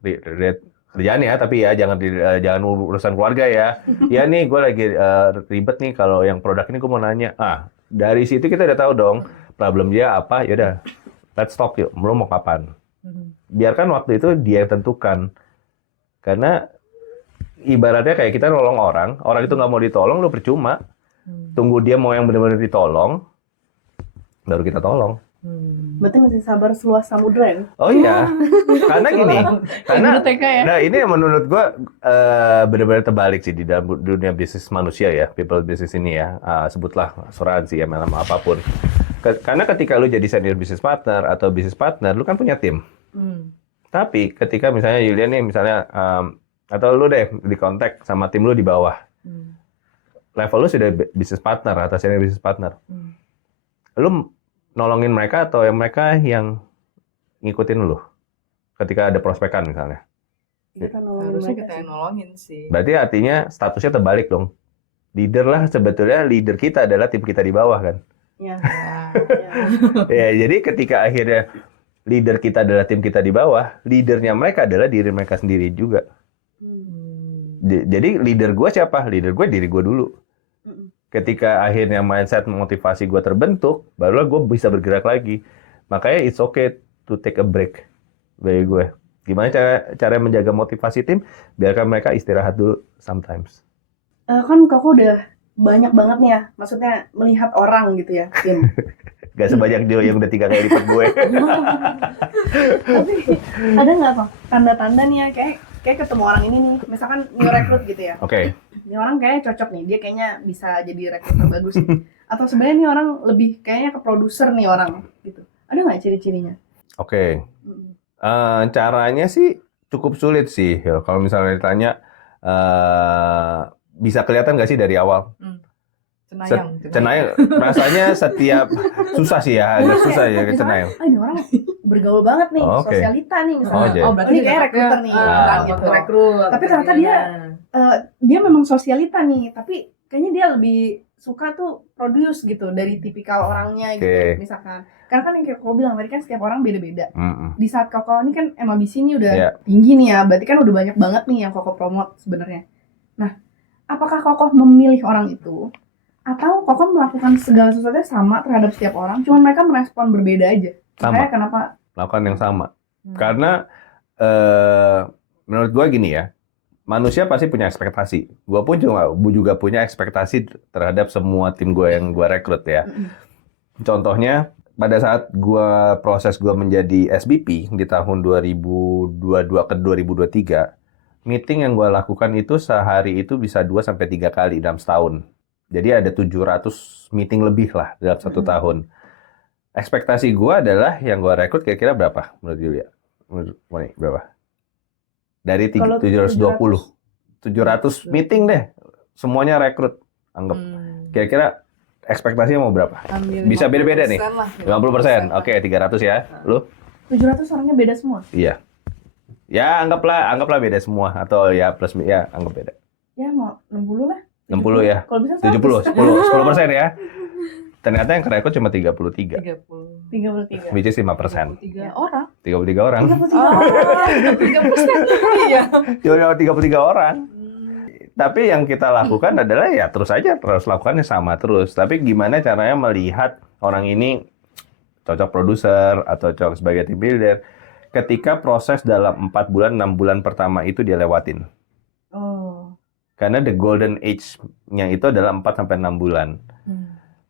Kerjaan ya, tapi ya jangan urusan keluarga ya. Ya nih gue lagi ribet nih kalau yang produk ini gue mau nanya. Dari situ kita udah tahu dong problem dia apa. Ya udah, let's talk yuk. Lo mau kapan? Biarkan waktu itu dia yang tentukan. Karena ibaratnya kayak kita nolong orang itu nggak mau ditolong, lo percuma. Tunggu dia mau yang benar-benar ditolong, baru kita tolong. Berarti masih sabar seluas samudra ya? Oh iya, karena gini, karena Guru TK ya? nah ini yang menurut gua benar-benar terbalik sih di dalam dunia bisnis manusia ya, people business ini ya, sebutlah asuransi ya, MLM apapun. Karena ketika lu jadi senior business partner atau business partner, lu kan punya tim. Tapi ketika misalnya Yulian nih misalnya atau lu deh di kontak sama tim lu di bawah, level lu sudah business partner atau senior business partner, lu nolongin mereka atau yang mereka yang ngikutin lu ketika ada prospekan misalnya. Kita nolongin Harusnya mereka kita sih. yang nolongin sih. Berarti artinya statusnya terbalik dong. Leader lah sebetulnya, leader kita adalah tim kita di bawah kan. Ya. Ya, jadi ketika akhirnya leader kita adalah tim kita di bawah, leadernya mereka adalah diri mereka sendiri juga. Jadi leader gue siapa? Leader gue diri gue dulu. Ketika akhirnya mindset motivasi gue terbentuk, barulah gue bisa bergerak lagi. Makanya it's okay to take a break bagi gue. Gimana cara menjaga motivasi tim? Biarkan mereka istirahat dulu sometimes. Kan Koko udah banyak banget nih ya, maksudnya melihat orang gitu ya, Tim. Gak sebanyak dia yang udah 3 kali lipat gue. Tapi ada nggak kok tanda-tanda nih ya, kayak ketemu orang ini nih, misalkan new recruit gitu ya. Oke. Ini orang kayak cocok nih, dia kayaknya bisa jadi recruiter bagus nih. Atau sebenarnya nih orang lebih kayaknya ke produser nih orang gitu. Ada nggak ciri-cirinya? Oke. Caranya sih cukup sulit sih. Kalau misalnya ditanya, bisa kelihatan nggak sih dari awal? Cenayang. Rasanya setiap susah sih ya, agak susah ya ke Cenayang. Ini orang bergaul banget nih, Oh, oke. sosialita nih misalnya. Oke. berarti Ini kayak recruiter nih, kan, gitu. rekrut. Tapi ternyata dia memang sosialita nih, tapi kayaknya dia lebih suka tuh produce gitu dari tipikal orangnya gitu, Oke. misalkan. Karena kan yang kayak Koko bilang tadi kan setiap orang beda-beda. Mm-mm. Di saat Koko ini kan MABC ini udah Iya. tinggi nih ya, berarti kan udah banyak banget nih yang Koko promote sebenarnya. Nah, apakah Koko memilih orang itu atau Koko melakukan segala sesuatunya sama terhadap setiap orang, cuman mereka merespon berbeda aja? Sama. Makanya kenapa? Lakukan yang sama. Karena menurut gue gini ya, manusia pasti punya ekspektasi. Gue pun juga punya ekspektasi terhadap semua tim gue yang gue rekrut ya. Contohnya, pada saat proses gue menjadi SBP di tahun 2022 ke 2023, meeting yang gue lakukan itu sehari itu bisa 2-3 kali dalam setahun. Jadi ada 700 meeting lebih lah dalam 1 tahun. Ekspektasi gue adalah yang gue rekrut kira-kira berapa menurut Julia? Menurut Moni, berapa? Dari Kalau 720. 700 meeting deh. Semuanya rekrut. Anggap. Kira-kira ekspektasinya mau berapa? Bisa beda-beda nih. 50%. Oke, 300 ya. Lu? 700 orangnya beda semua? Iya. Ya, anggaplah beda semua. Atau ya plus, ya anggap beda. Ya mau 60 lah. 60 ya? Kalau bisa 70, 10% ya. Ternyata yang rekrut cuma 33. 33. Which is 5%. 3 orang. 33 orang. 33 orang. 3%. Iya. Cuma 33 orang. Tapi yang kita lakukan adalah ya terus lakukannya sama terus. Tapi gimana caranya melihat orang ini cocok produser atau cocok sebagai team builder ketika proses dalam 4 bulan, 6 bulan pertama itu dia lewatin. Oh. Karena the golden age-nya itu adalah 4-6 bulan.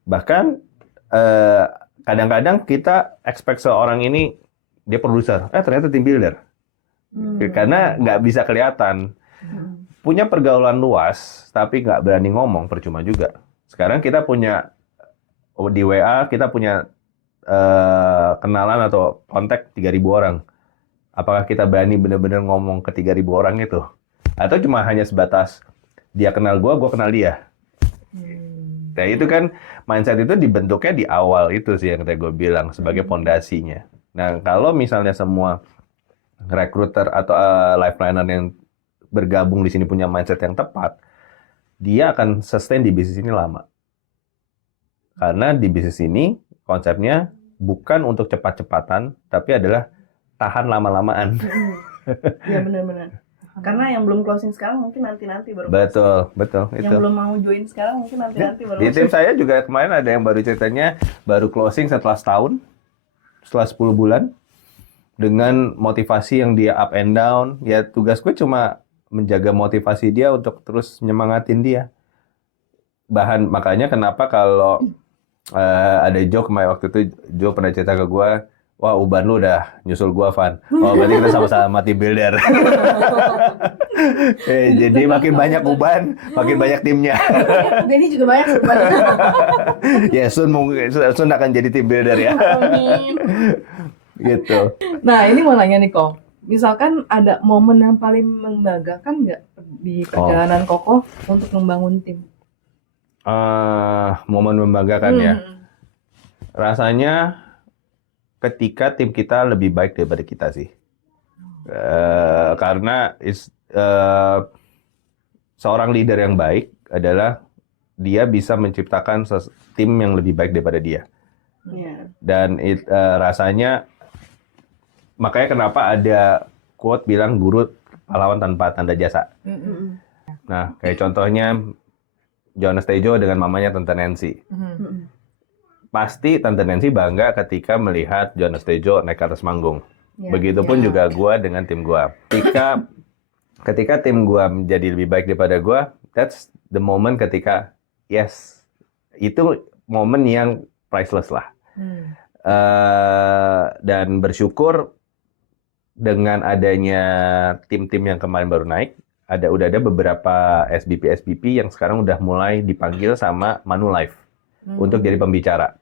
Bahkan kadang-kadang kita expect seorang ini dia produser, ternyata team builder. Karena nggak bisa kelihatan. Punya pergaulan luas, tapi nggak berani ngomong, percuma juga. Sekarang kita punya, di WA, kita punya kenalan atau kontak 3.000 orang. Apakah kita berani benar-benar ngomong ke 3.000 orang itu? Atau cuma hanya sebatas, dia kenal gue kenal dia? Nah itu kan mindset itu dibentuknya di awal itu sih yang tadi gue bilang sebagai pondasinya. Nah kalau misalnya semua recruiter atau life planner yang bergabung di sini punya mindset yang tepat, dia akan sustain di bisnis ini lama. Karena di bisnis ini konsepnya bukan untuk cepat-cepatan, tapi adalah tahan lama-lamaan. Iya benar-benar. Karena yang belum closing sekarang mungkin nanti-nanti baru Betul, closing. betul. Yang Itu. belum mau join sekarang mungkin nanti-nanti baru Di tim masuk. saya juga kemarin ada yang baru ceritanya baru closing setelah setahun, setelah 10 bulan, dengan motivasi yang dia up and down. Ya tugas gue cuma menjaga motivasi dia untuk terus nyemangatin dia. Makanya kenapa kalau ada Joe kemarin waktu itu, Joe pernah cerita ke gue, wah Uban lu udah nyusul gua, Van. Oh berarti kita sama-sama team builder. Jadi makin banyak Uban, makin banyak timnya. Ini juga banyak sebenarnya. Ya Sun akan jadi team builder ya. Amin. Gitu. Nah, ini mau nanya nih, Kok. Misalkan ada momen yang paling membanggakan nggak di perjalanan Koko untuk membangun tim? Momen membanggakan ya. Hmm. Rasanya ketika tim kita lebih baik daripada kita sih. Karena seorang leader yang baik adalah dia bisa menciptakan tim yang lebih baik daripada dia. Iya. Dan rasanya makanya kenapa ada quote bilang guru pahlawan tanpa tanda jasa. Mm-mm. Nah, kayak contohnya Jonas Tejo dengan mamanya Tante Nancy. Mm-mm. Pasti Tante Nancy bangga ketika melihat Jonas Tejo naik ke atas manggung. Iya. Begitupun juga gua dengan tim gua. Ketika tim gua menjadi lebih baik daripada gua, that's the moment ketika yes, itu momen yang priceless lah. Hmm. Dan bersyukur dengan adanya tim-tim yang kemarin baru naik, udah ada beberapa SBP yang sekarang udah mulai dipanggil sama Manulife untuk jadi pembicara.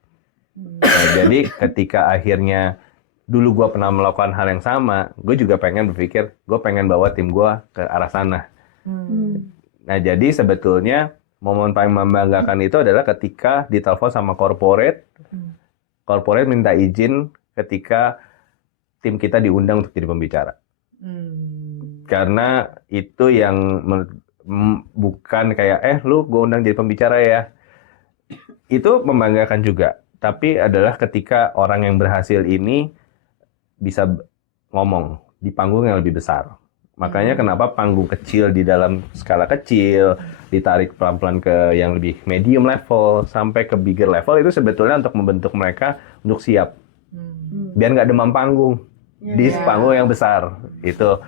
Jadi ketika akhirnya dulu gue pernah melakukan hal yang sama, gue juga pengen berpikir, gue pengen bawa tim gue ke arah sana. Nah jadi sebetulnya momen paling membanggakan itu adalah ketika ditelepon sama corporate minta izin ketika tim kita diundang untuk jadi pembicara. Karena itu yang bukan kayak lu gue undang jadi pembicara ya. Itu membanggakan juga. Tapi adalah ketika orang yang berhasil ini bisa ngomong di panggung yang lebih besar. Makanya kenapa panggung kecil di dalam skala kecil ditarik pelan-pelan ke yang lebih medium level sampai ke bigger level itu sebetulnya untuk membentuk mereka untuk siap. Biar nggak demam panggung di panggung yang besar. Itu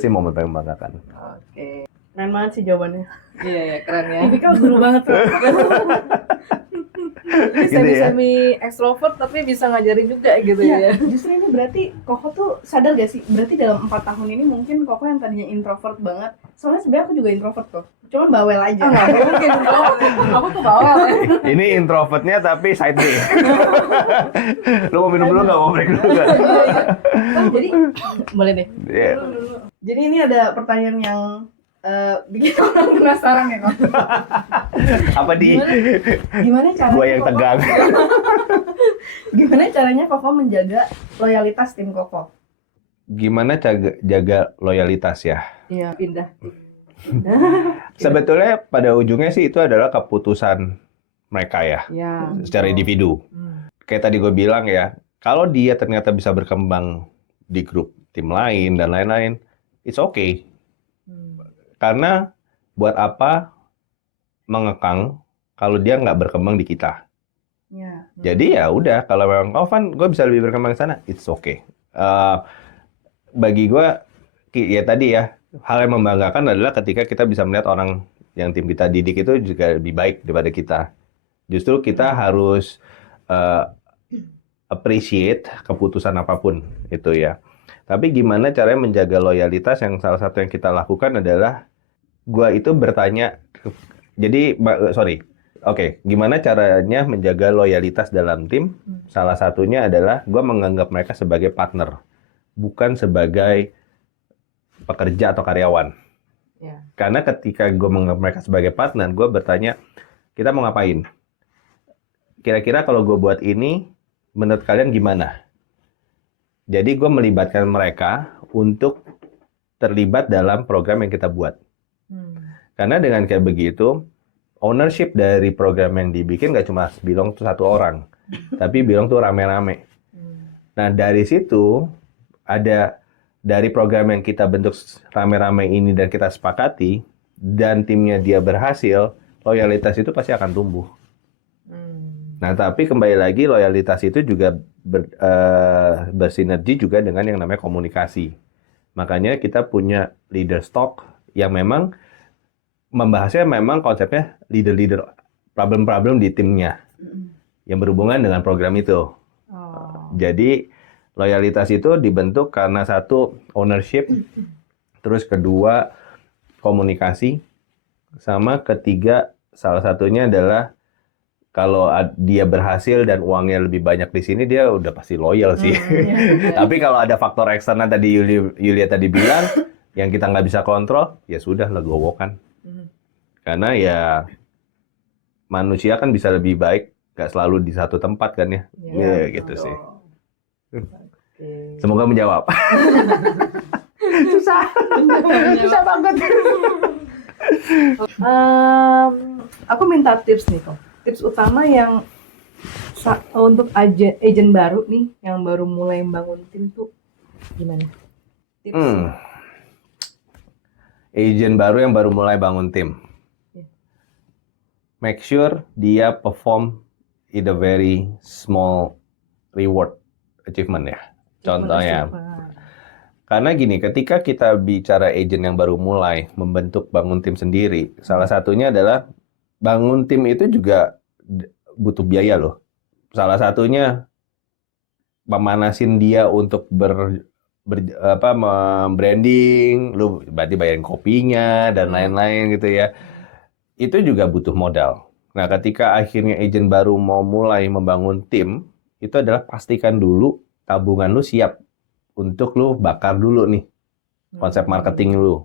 sih momen paling membanggakan. Oke. Keren banget sih jawabannya. Iya, keren ya. Tapi kan guru banget tuh. Ini Gitu ya. semi ekstrovert tapi bisa ngajarin juga gitu ya. Iya, justru ini berarti Koko tuh sadar gak sih? Berarti dalam 4 tahun ini mungkin Koko yang tadinya introvert banget. Soalnya sebenarnya aku juga introvert kok. Cuman bawel aja. Nggak mungkin dong. Kamu tuh bawel ya. Ini introvertnya tapi side B. Lu mau minum dulu nggak? Mau break dulu nggak? Jadi boleh deh. Iya. Jadi ini ada pertanyaan yang bikin orang penasaran ya kok. Apa di? Gimana caranya? Gua yang Koko- tegang. Gimana caranya Koko menjaga loyalitas tim Koko? Gimana jaga loyalitas ya? Iya, pindah. Sebetulnya pada ujungnya sih itu adalah keputusan mereka ya, Ya. secara individu. Kayak tadi gue bilang ya, kalau dia ternyata bisa berkembang di grup tim lain dan lain-lain, it's okay. Karena buat apa mengekang kalau dia nggak berkembang di kita? Ya. Jadi ya udah, kalau memang Van, gue bisa lebih berkembang di sana, it's okay. Bagi gue, ya tadi ya, hal yang membanggakan adalah ketika kita bisa melihat orang yang tim kita didik itu juga lebih baik daripada kita. Justru kita harus appreciate keputusan apapun itu ya. Tapi gimana caranya menjaga loyalitas? Yang salah satu yang kita lakukan adalah gua itu bertanya. Gimana caranya menjaga loyalitas dalam tim? Salah satunya adalah gua menganggap mereka sebagai partner, bukan sebagai pekerja atau karyawan. Ya. Karena ketika gue menganggap mereka sebagai partner, gue bertanya, kita mau ngapain? Kira-kira kalau gue buat ini, menurut kalian gimana? Jadi gue melibatkan mereka untuk terlibat dalam program yang kita buat. Karena dengan kayak begitu, ownership dari program yang dibikin nggak cuma belong tuh satu orang, tapi belong tuh rame-rame. Nah dari situ, ada dari program yang kita bentuk rame-rame ini dan kita sepakati, dan timnya dia berhasil, loyalitas itu pasti akan tumbuh. Nah, tapi kembali lagi loyalitas itu juga bersinergi juga dengan yang namanya komunikasi. Makanya kita punya leader stock yang memang membahasnya memang konsepnya leader-leader problem-problem di timnya yang berhubungan dengan program itu. Jadi loyalitas itu dibentuk karena satu ownership, terus kedua komunikasi, sama ketiga salah satunya adalah kalau dia berhasil dan uangnya lebih banyak di sini, dia udah pasti loyal sih. Tapi kalau ada faktor eksternal tadi Yulia tadi bilang, yang kita nggak bisa kontrol, ya sudah legowo kan. Karena ya manusia kan bisa lebih baik, nggak selalu di satu tempat kan ya. Ya gitu sih. Semoga menjawab. Susah banget. Aku minta tips nih kok. Tips utama yang untuk agent baru nih, yang baru mulai membangun tim tuh gimana? Tips. Agent baru yang baru mulai bangun tim. Make sure dia perform in a very small reward achievement ya. Contohnya. Karena gini, ketika kita bicara agent yang baru mulai membentuk bangun tim sendiri, salah satunya adalah bangun tim itu juga butuh biaya loh. Salah satunya memanasin dia untuk branding, lu berarti bayarin kopinya dan lain-lain gitu ya. Itu juga butuh modal. Nah, ketika akhirnya agent baru mau mulai membangun tim, itu adalah pastikan dulu tabungan lu siap untuk lu bakar dulu nih konsep marketing lu.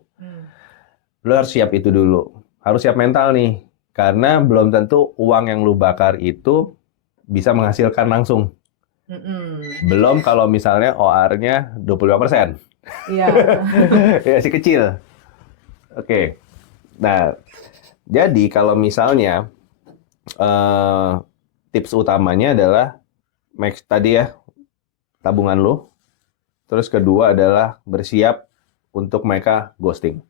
Lu harus siap itu dulu. Harus siap mental nih. Karena belum tentu uang yang lu bakar itu bisa menghasilkan langsung. Belum kalau misalnya OR-nya 25%. Iya. Ya, masih kecil. Oke. Nah, jadi kalau misalnya tips utamanya adalah tadi ya, tabungan lu. Terus kedua adalah bersiap untuk mereka ghosting.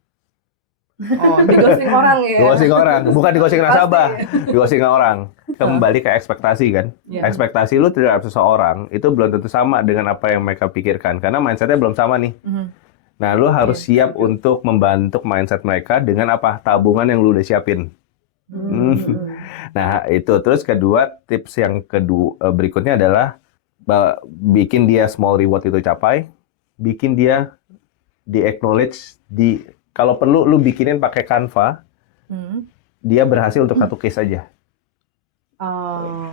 Oh, di ghosting orang ya? Ghosting orang, bukan di ghosting nasabah, di ghosting orang. Kembali ke ekspektasi kan. Ekspektasi lu terhadap seseorang itu belum tentu sama dengan apa yang mereka pikirkan. Karena mindsetnya belum sama nih. Nah, lu harus siap untuk membantu mindset mereka dengan apa? Tabungan yang lu udah siapin. Nah, itu. Terus kedua, tips yang berikutnya adalah bikin dia small reward itu capai. Bikin dia di-acknowledge, kalau perlu lu bikinin pakai Canva, dia berhasil untuk satu case aja.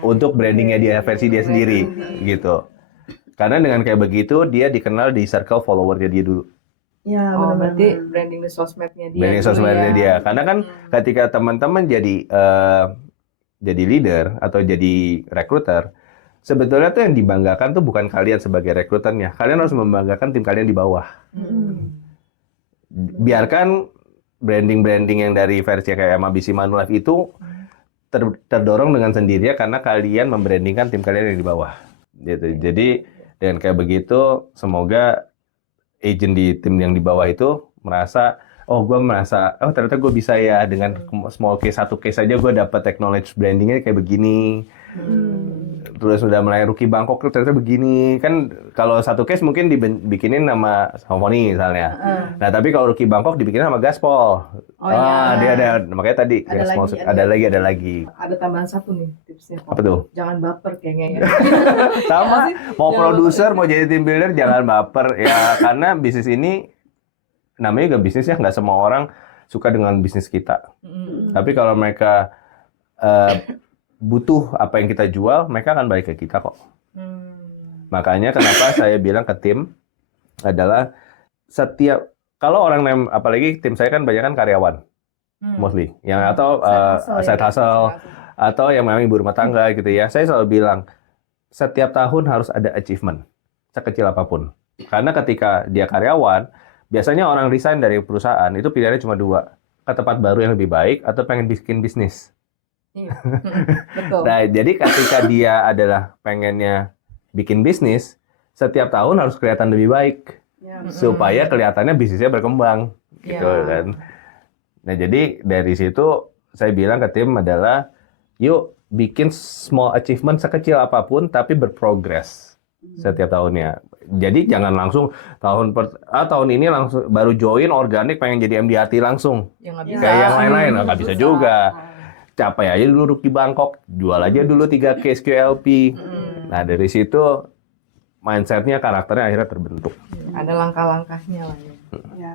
Untuk brandingnya dia, versi dia sendiri, gitu. Karena dengan kayak begitu, dia dikenal di circle followernya dia dulu. Ya, berarti branding di sosmednya dia. Branding sosmednya dia. Karena kan ketika teman-teman jadi leader atau jadi recruiter, sebetulnya tuh yang dibanggakan tuh bukan kalian sebagai rekruternya. Kalian harus membanggakan tim kalian di bawah. Biarkan branding-branding yang dari versi kayak MABC Manulife itu terdorong dengan sendirinya karena kalian membrandingkan tim kalian yang di bawah. Gitu. Jadi dengan kayak begitu, semoga agent di tim yang di bawah itu merasa, oh ternyata gue bisa ya dengan small case, satu case aja gue dapat acknowledge brandingnya kayak begini. Terus udah mulai Rookie Bangkok ternyata begini. Kan kalau satu case mungkin dibikinin nama Symphony misalnya. Nah, tapi kalau Rookie Bangkok dibikinin sama Gaspol. Dia ada, makanya tadi ada lagi. Ada tambahan satu nih tipsnya. Apa tuh? Jangan baper kayaknya ya. Sama, mau produser, mau jadi team builder jangan baper. Ya, karena bisnis ini namanya juga bisnis ya, nggak semua orang suka dengan bisnis kita. Tapi kalau mereka butuh apa yang kita jual, mereka akan balik ke kita kok. Makanya kenapa saya bilang ke tim adalah kalau orang apalagi tim saya kan banyak kan karyawan. mostly. Yang atau side ya. hustle atau yang memang ibu rumah tangga gitu ya. Saya selalu bilang setiap tahun harus ada achievement sekecil apapun. Karena ketika dia karyawan, biasanya orang resign dari perusahaan itu pilihannya cuma dua, ke tempat baru yang lebih baik atau pengen bikin bisnis. Iya. Betul. Nah, jadi ketika dia adalah pengennya bikin bisnis, setiap tahun harus kelihatan lebih baik Ya, supaya kelihatannya bisnisnya berkembang, gitu Ya. kan. Nah, jadi dari situ saya bilang ke tim adalah, yuk bikin small achievement sekecil apapun tapi berprogres setiap tahunnya. Jadi jangan langsung tahun ini langsung baru join organik pengen jadi MDRT langsung. Ya nggak Ya. bisa. Kayak yang lain-lain nggak bisa juga. Oh. Capai aja dulu duduk di Bangkok, jual aja dulu 3 case QLP. Nah, dari situ mindsetnya, karakternya akhirnya terbentuk. Ada langkah-langkahnya lah ya. Ya,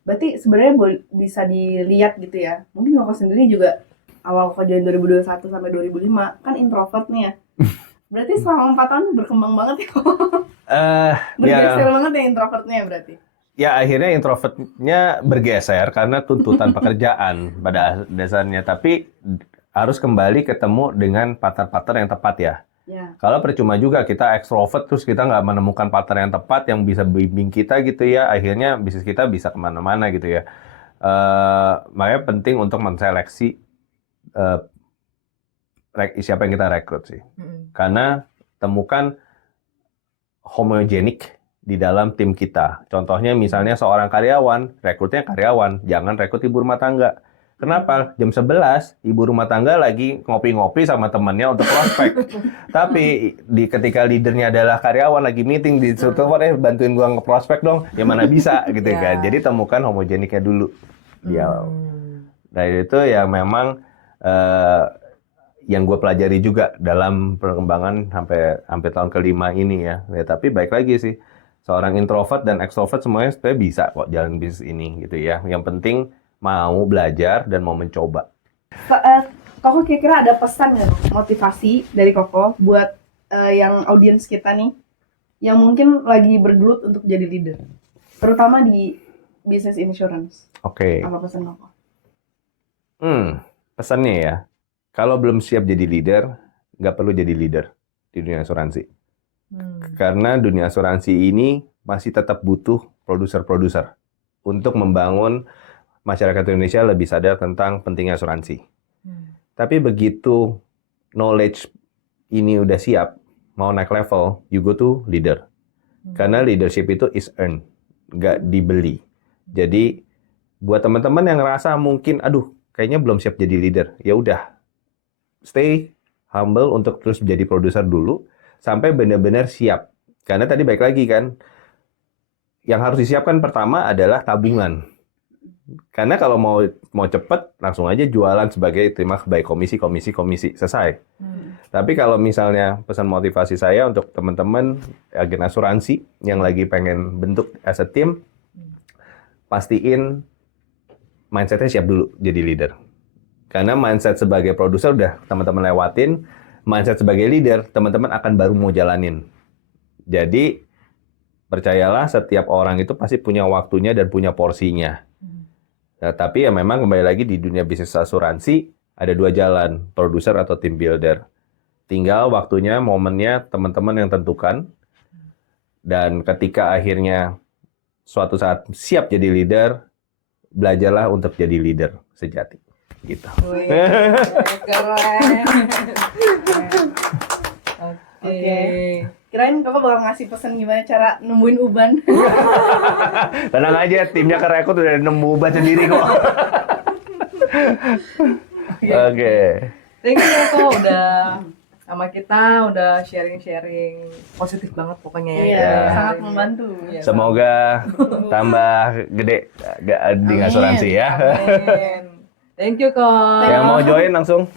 berarti sebenarnya bisa dilihat gitu ya. Mungkin Koko sendiri juga awal Koko join 2021 sampai 2005 kan introvert nih ya. Berarti selama 4 tahun berkembang banget ya. Bergeser banget ya introvertnya berarti. Ya akhirnya introvertnya bergeser karena tuntutan pekerjaan pada dasarnya. Tapi harus kembali ketemu dengan partner-partner yang tepat ya. Ya. Kalau percuma juga kita ekstrovert terus kita nggak menemukan partner yang tepat yang bisa bimbing kita gitu ya, akhirnya bisnis kita bisa kemana-mana gitu ya. Makanya penting untuk menseleksi siapa yang kita rekrut sih. Karena temukan homogenik di dalam tim kita. Contohnya misalnya seorang karyawan, rekrutnya karyawan, jangan rekrut ibu rumah tangga. Kenapa? Jam 11, ibu rumah tangga lagi ngopi-ngopi sama temannya untuk prospek. Tapi ketika leadernya adalah karyawan lagi meeting di suatu bantuin gua nge-prospek dong, ya mana bisa gitu kan. Jadi temukan homogeniknya dulu. Ya. Dari itu ya memang yang gue pelajari juga dalam perkembangan sampai tahun kelima ini ya. Tapi baik lagi sih, seorang introvert dan extrovert semuanya sebenarnya bisa kok jalan bisnis ini gitu ya. Yang penting mau belajar dan mau mencoba. Koko kira-kira ada pesan nggak, motivasi dari Koko buat yang audiens kita nih yang mungkin lagi bergelut untuk jadi leader, terutama di bisnis insurance. Oke. Apa pesan Koko? Pesannya ya, kalau belum siap jadi leader, nggak perlu jadi leader di dunia asuransi. Karena dunia asuransi ini masih tetap butuh produser-produser untuk membangun masyarakat Indonesia lebih sadar tentang pentingnya asuransi. Tapi begitu knowledge ini udah siap, mau naik level, you go to leader. Karena leadership itu is earned, nggak dibeli. Jadi buat teman-teman yang ngerasa mungkin, aduh, kayaknya belum siap jadi leader, ya udah, stay humble untuk terus jadi produser dulu sampai benar-benar siap. Karena tadi baik lagi kan, yang harus disiapkan pertama adalah tabungan. Karena kalau mau cepet, langsung aja jualan sebagai terima baik komisi, selesai. Tapi kalau misalnya pesan motivasi saya untuk teman-teman agen asuransi yang lagi pengen bentuk as a team, pastiin mindsetnya siap dulu jadi leader. Karena mindset sebagai produser udah teman-teman lewatin, mindset sebagai leader teman-teman akan baru mau jalanin. Jadi percayalah setiap orang itu pasti punya waktunya dan punya porsinya. Nah, tapi ya memang kembali lagi di dunia bisnis asuransi ada dua jalan, produser atau team builder. Tinggal waktunya, momennya teman-teman yang tentukan. Dan ketika akhirnya suatu saat siap jadi leader, belajarlah untuk jadi leader sejati. Gitu. Wih, keren. Oke. Kirain Koko bakal ngasih pesan gimana cara nemuin uban. Tenang aja, timnya kerekrut udah nemu uban sendiri kok. Oke. Thank you ya kok udah sama kita, udah sharing-sharing positif banget pokoknya ya. Iya, Ya. sangat membantu. Iya, Semoga tambah gede di Amin. asuransi ya. amin. Thank you kok. Yang mau join langsung.